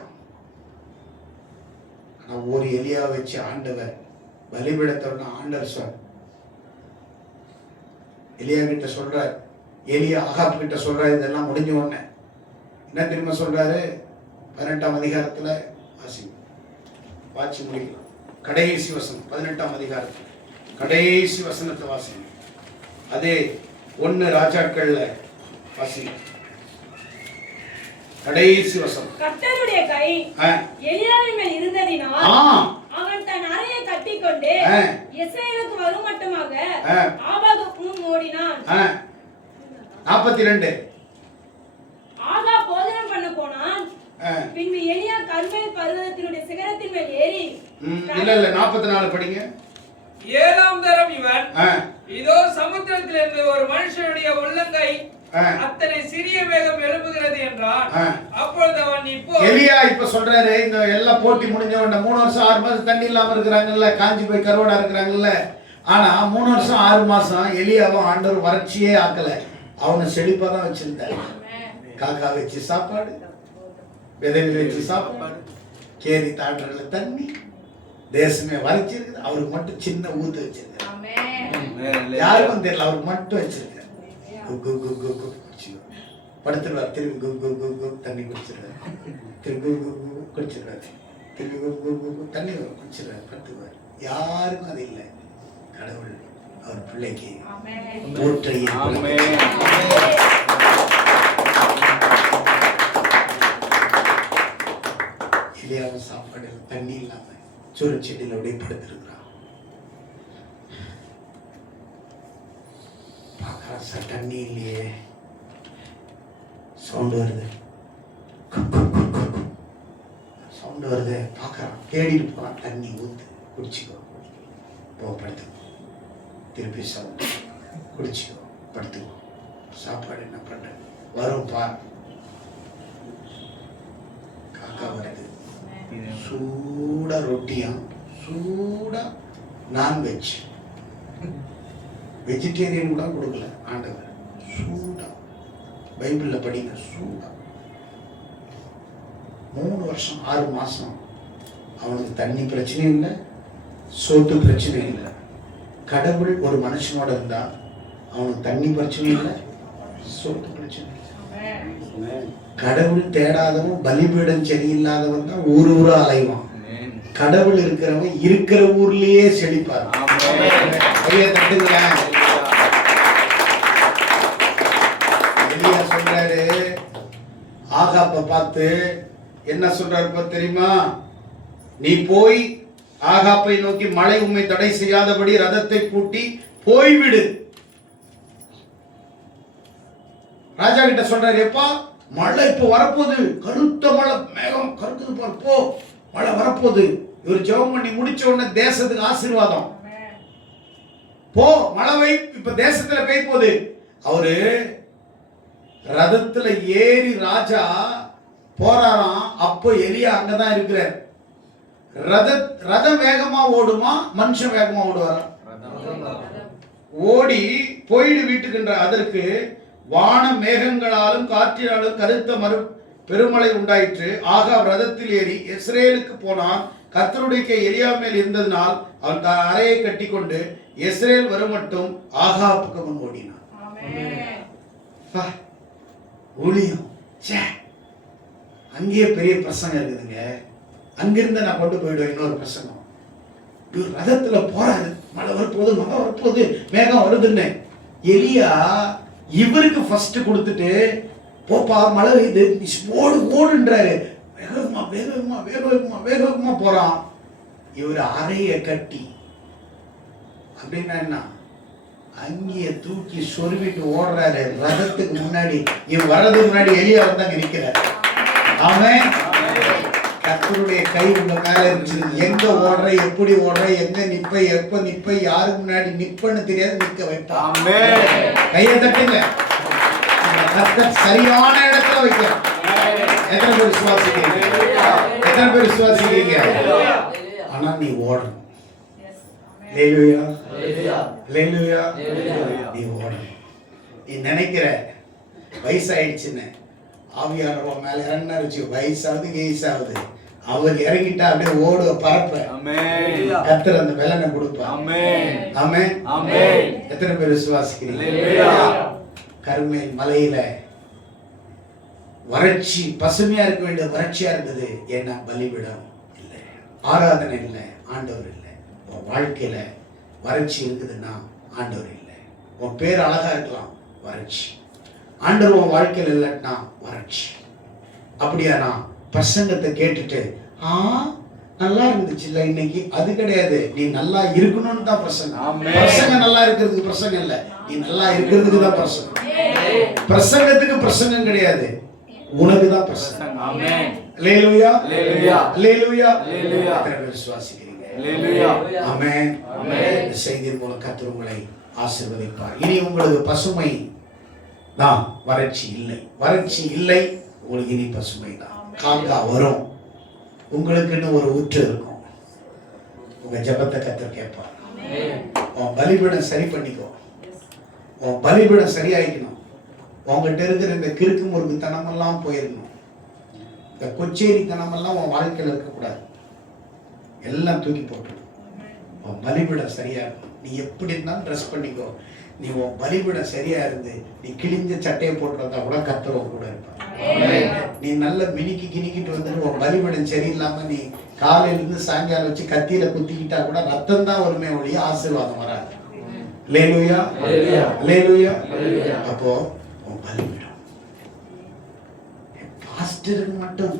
ஆனா ஒரு எலியா வச்சு ஆண்டவர் பலிபீடத்தோட ஆண்டவர் சொல் எலியா கிட்ட சொல்றார். எலியா ஆகாப் கிட்ட சொல்றாரு. இதெல்லாம் முடிஞ்ச உடனே என்ன தெரியுமா சொல்றாரு? 18ஆம் அதிகாரத்துல வாசி முடிக்கலாம். கடைசி வசனம் 18ஆம் அதிகாரத்தில் கடைசி வசனத்தை வாசிங்க. அதே 1 ராஜாக்கள்ல வாசிங்க. கடைசி வசனம். கர்த்தருடைய கை எலியாவின் மேல் இருந்ததினால் அவன் தன் அறையை கட்டிக்கொண்டு இஸ்ரவேலுக்கு வருமட்டமாக ஆகாபுக்கு முன் ஓடினான். 42. ஆகாப் போஜனம் பண்ண போனான். பின்பு எலியா கர்மேல் பர்வதத்தினுடைய சிகரத்தின் மேல் ஏறி. இல்ல 44 படிங்க. 7ஆம் தரம் இவன் இதோ சமுத்திரத்திலிருந்து ஒரு மனுஷனுடைய உள்ளங்கை அத்தனை சிறிய வேகம் எழுப்புகிறது என்றான். அப்பொழுது அவன் எலியா இப்ப சொல்றாரு, இந்த எல்லாம் போட்டி முடிஞ்ச உடனே 3 வருஷம் 6 மாசம் தண்ணி இல்லாம இருக்கிறாங்கல்ல, காஞ்சி போய் கருவாடா இருக்கிறாங்கல்ல. ஆனா 3 வருஷம் 6 மாசம் எலியாவும் ஆண்டவர் வறட்சியே ஆக்கல. அவனை செழிப்பா தான் வச்சிருந்தாரு. காக்கா வச்சு சாப்பாடு, விதை வச்சு சாப்பாடு, கேரி தாண்டல தண்ணி, தேசமே வறட்சி இருக்குது. அவருக்கு மட்டும் சின்ன ஊத்து வச்சிருக்காரு. யாருக்கும் தெரியல, அவருக்கு மட்டும் வச்சிருக்காரு. படுத்துருவார். திரும்பி தண்ணி குடிச்சிருவாரு. திரும்பி குடிச்சிருவாரு. தண்ணி வரும், குடிச்சிடுவார், படுத்துக்குவார். யாருக்கும் அது இல்லை. கடவுள் அவர் பிள்ளைக்கு ஊற்றை எலியாவும் சாப்பாடு தண்ணி இல்லாம சூரிய செடியில் அப்படியே படுத்திருக்கிறான். பார்க்கறான், சார் தண்ணி இல்லையே, சவுண்டு வருது, சவுண்டு வருது, பார்க்கறான், தேடிட்டு போறான், தண்ணி ஊத்து, குடிச்சிக்கோ, போ படுத்துக்கோ, திருப்பி சவுண்டு, குடிச்சிக்கோ, படுத்துக்கோ, சாப்பாடு என்ன பண்ற, வரும் பார், காக்கா வருது, சூடா ரொட்டியா, சூடா நான்வெஜ், வெஜிடேரியன் கூட கொடுக்கல ஆண்டவர், சூடா பைபிள்ல படிங்க, சூடா. 3 வருஷம் 6 மாசம் அவனுக்கு தண்ணி பிரச்சனை இல்லை, சோத்து பிரச்சனை இல்லை. கடவுள் ஒரு மனுஷனோட இருந்தா அவனுக்கு தண்ணி பிரச்சனை இல்லை, சோத்து பிரச்சனை இல்லை. கடவுள் தேடாதவன், பலிபீடம் சரியில்லாதவன் தான் ஊரா அலைவான். கடவுள் இருக்கிறவன் இருக்கிற ஊர்லயே செழிப்பார். எலியா சொல்றாரு, ஆகாப்ப பார்த்து என்ன சொல்றாரு தெரியுமா? நீ போய் ஆகாப்பை நோக்கி மழை உம்மை தடை செய்யாதபடி ரதத்தை பூட்டி போய்விடு. ராஜா கிட்ட சொல்றாரு, எப்பா மழை இப்போ வரப்போகுது, கருத்த மழை, மேகம் கருக்குது பார், போ, மழை வரப்போகுது. இவர் ஜெபம் பண்ணி முடிச்ச உடனே தேசத்துக்கு ஆசீர்வாதம், போ மழை வை, இப்ப தேசத்துல பெய்ய போகுது. அவரு ரதத்துல ஏறி ராஜா போறாராம். அப்போ எலியா அங்கதான் இருக்கிறார். ரதம் வேகமா ஓடுமா, மனுஷன் வேகமா ஓடுவாரா? ஓடி போயிடு வீட்டுக்குன்ற. அதற்கு வான மேகங்களாலும் காற்றினாலும் கருத்த பெருமழை உண்டாயிற்று. ஆகாப் ரதத்தில் ஏறி இஸ்ரேலுக்கு போனான். கர்த்தருடைய கை எலியா மேல் இருந்ததினால் அவன் தான் அறையை கட்டி கொண்டு இஸ்ரேல் வரும் மட்டும் ஆகாப்புக்கு முன் ஓடினான். ஊழியம் அங்கேயே பெரிய பிரசங்கம் இருக்குதுங்க. அங்கிருந்து நான் கொண்டு போயிடுவேன் இன்னொரு பிரசங்கம். இவர் ரதத்துல போறாரு, மழை வரப்போகுது, மழை வரப்போகுது, மேகம் வருதுன்னு. எலியா இவருக்கு ஃபர்ஸ்ட் கொடுத்துட்டு, போப்பா மழை பெய்யுது, ஓடு ஓடுன்றாரு. வேகமா வேகமா வேகமா வேகமா போறான். இவர் அறைய கட்டி, அப்படின்னா என்ன, அங்கேயே தூக்கி சொருவிட்டு ஓடுறாரு ரதத்துக்கு முன்னாடி. இவன் வர்றதுக்கு முன்னாடி எலியா வந்தாங்க நிக்கிறார். அவன் கர்த்தருடைய கை உங்க மேல இருந்துச்சு. எங்க ஓடுற, எப்படி ஓடுற, எங்க நிப்ப, எப்ப நிப்ப, யாருக்கு முன்னாடி நிப்பன்னு தெரியாது, நிக்க வைப்பான். கையை தட்டுங்க. கர்த்தர் சரியான இடத்துல வைக்கிறான். எத்தனை பேர் விசுவாசிக்கிறீங்க? எத்தனை பேர் விசுவாசிக்கிறீங்க? ஆனா நீ ஓடணும். ஹல்லேலூயா, ஹல்லேலூயா. நீ ஓடணும். நீ நினைக்கிற வயசாயிடுச்சுன்னு, ஆவியானவர் மேல இறங்கினாரு, வயசாவது கேசாவது, அவர் இறங்கிட்டா அப்படியே ஓடுவ பரப்ப. கர்த்தர் அந்த பலனை கொடுப்பார். ஆமென், ஆமென். எத்தனை பேர் விசுவாசிக்கிறீங்க? கர்மேல் மலையில வறட்சி, பசுமையா இருக்க வேண்டிய வறட்சியா இருந்தது. ஏன்னா பலிபீடம் இல்லை, ஆராதனை இல்லை, ஆண்டவர் இல்லை. உன் வாழ்க்கையில வறட்சி இருக்குதுன்னா ஆண்டவர் இல்லை. உன் பேர் அழகா இருக்கலாம், வறட்சி. ஆண்டவர் உன் வாழ்க்கையில் இல்லைன்னா வறட்சி. அப்படியானா பிரசங்கத்தை கேட்டுட்டு நல்லா இருந்துச்சு இல்ல இன்னைக்கு, அது கிடையாது. நீ நல்லா இருக்கணும்னு தான் பிரசங்கம். பிரசங்கம் நல்லா இருக்கிறதுக்கு பிரசங்கம் இல்ல, நீ நல்லா இருக்கிறதுக்கு தான் பிரசங்கம். பிரசங்கத்துக்கு பிரசங்கம் கிடையாது, உனக்கு தான் பிரசங்கம். அல்லேலூயா, அல்லேலூயா, அல்லேலூயா, அல்லேலூயா. விசுவாசிக்கிறீங்க? அல்லேலூயா, ஆமென், ஆமென். இந்த செய்தியின் மூலம் கர்த்தர் உங்களை ஆசீர்வதிப்பார். இனி உங்களுக்கு பசுமை தான், வறட்சி இல்லை. வறட்சி இல்லை, உங்களுக்கு இனி பசுமை தான். காக்கா வரும், உங்களுக்குன்னு ஒரு ஊற்று இருக்கும். உங்க ஜெபத்தை கர்த்தர் கேட்பார். உன் பலிபீடம் சரி பண்ணிக்கோ, உன் பலிபீடம் சரியாயிக்கணும். உங்ககிட்ட இருக்கிற இந்த கிறுக்கு முறுக்கு தனமெல்லாம் போயிடணும். இந்த கொச்சேரி தனமெல்லாம் உன் வாழ்க்கையில் இருக்கக்கூடாது, எல்லாம் தூக்கி போட்டுடும். உன் பலிபீடம் சரியா இருக்கும். நீ எப்படி இருந்தாலும் ட்ரெஸ் பண்ணிக்கோ. நீ உன் பலிபீடம் சரியா இருந்து நீ கிழிஞ்ச சட்டையை போட்டு வந்தா கூட கர்த்தர் உன் கூட இருப்பார். நீ நல்ல கிணிக்கிட்டு வந்துட்டு உன் பலிபீடம் சரியில்லாம நீ காலையில இருந்து சாயங்காலம் வச்சு கத்தியில குத்திக்கிட்டா கூட ரத்தம் தான் வருமே ஒழிய ஆசீர்வாதம் வராது. அல்லேலூயா, அல்லேலூயா. அப்போ உன் பலிபீடம் பாஸ்டருக்கு மட்டும்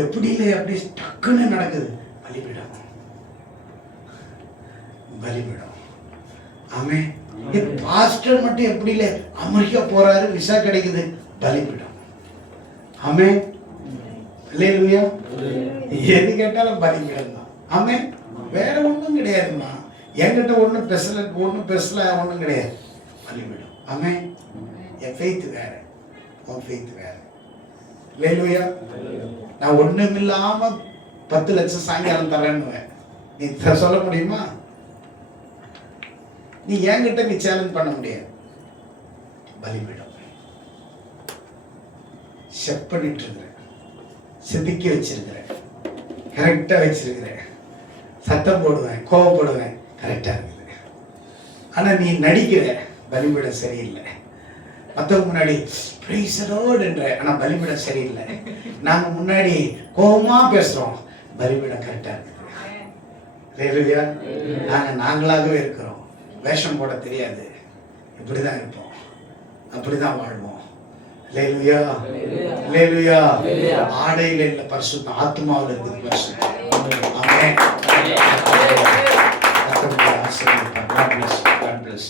எப்படி இல்லை, அப்படி டக்குன்னு நடக்குது. பலிபீடம், பலிபீடம். ஆமே. பாஸ்டர் மட்டும் எப்படி இல்லை, அமெரிக்கா போறாரு, விசா கிடைக்குது, பலிபீடம். ஆமே, அல்லேலூயா. எது கேட்டாலும் பலிபீடம் தான். ஆமே, வேற ஒண்ணும் கிடையாதுமா. என்கிட்ட ஒண்ணும் பெருசல ஒண்ணும் கிடையாது, பலிபீடம். ஆமே. என் ஃபெய்த் வேற, உன் ஃபெய்த் வேற. அல்லேலூயா. நான் ஒண்ணும் இல்லாம 10 லட்சம் சாயங்காலம் தரேன்னு நீ சொல்ல முடியுமா? நீ என்கிட்ட நீ சேலஞ்ச் பண்ண முடியாது. பலிபீடம் செட் பண்ணிட்டு இருக்கிற, செதுக்கி வச்சிருக்கிற, கரெக்டா வச்சிருக்கிற, சத்தம் போடுவேன், கோவப்படுவேன், கரெக்டா இருக்குது. ஆனா நீ நடிக்கிற, பலிபீடம் சரியில்லை. மற்றவங்க முன்னாடி பிரைஸ் தி லார்ட் என்ற, ஆனா பலிபீடம் சரியில்லை. நாங்க முன்னாடி கோபமா பேசுறோம், பலிபீடம் கரெக்டா இருக்குது. அல்லேலூயா. நாங்களாகவே இருக்கிறோம், வேஷம் போட தெரியாது, இப்படிதான் இருப்போம், அப்படிதான் வாழ்வோம். அல்லேலூயா, அல்லேலூயா. ஆடையில இல்ல பரிசுத்தம், ஆத்மாவில் இருக்குது பரிசுத்தம். ஆமென். God bless. God bless.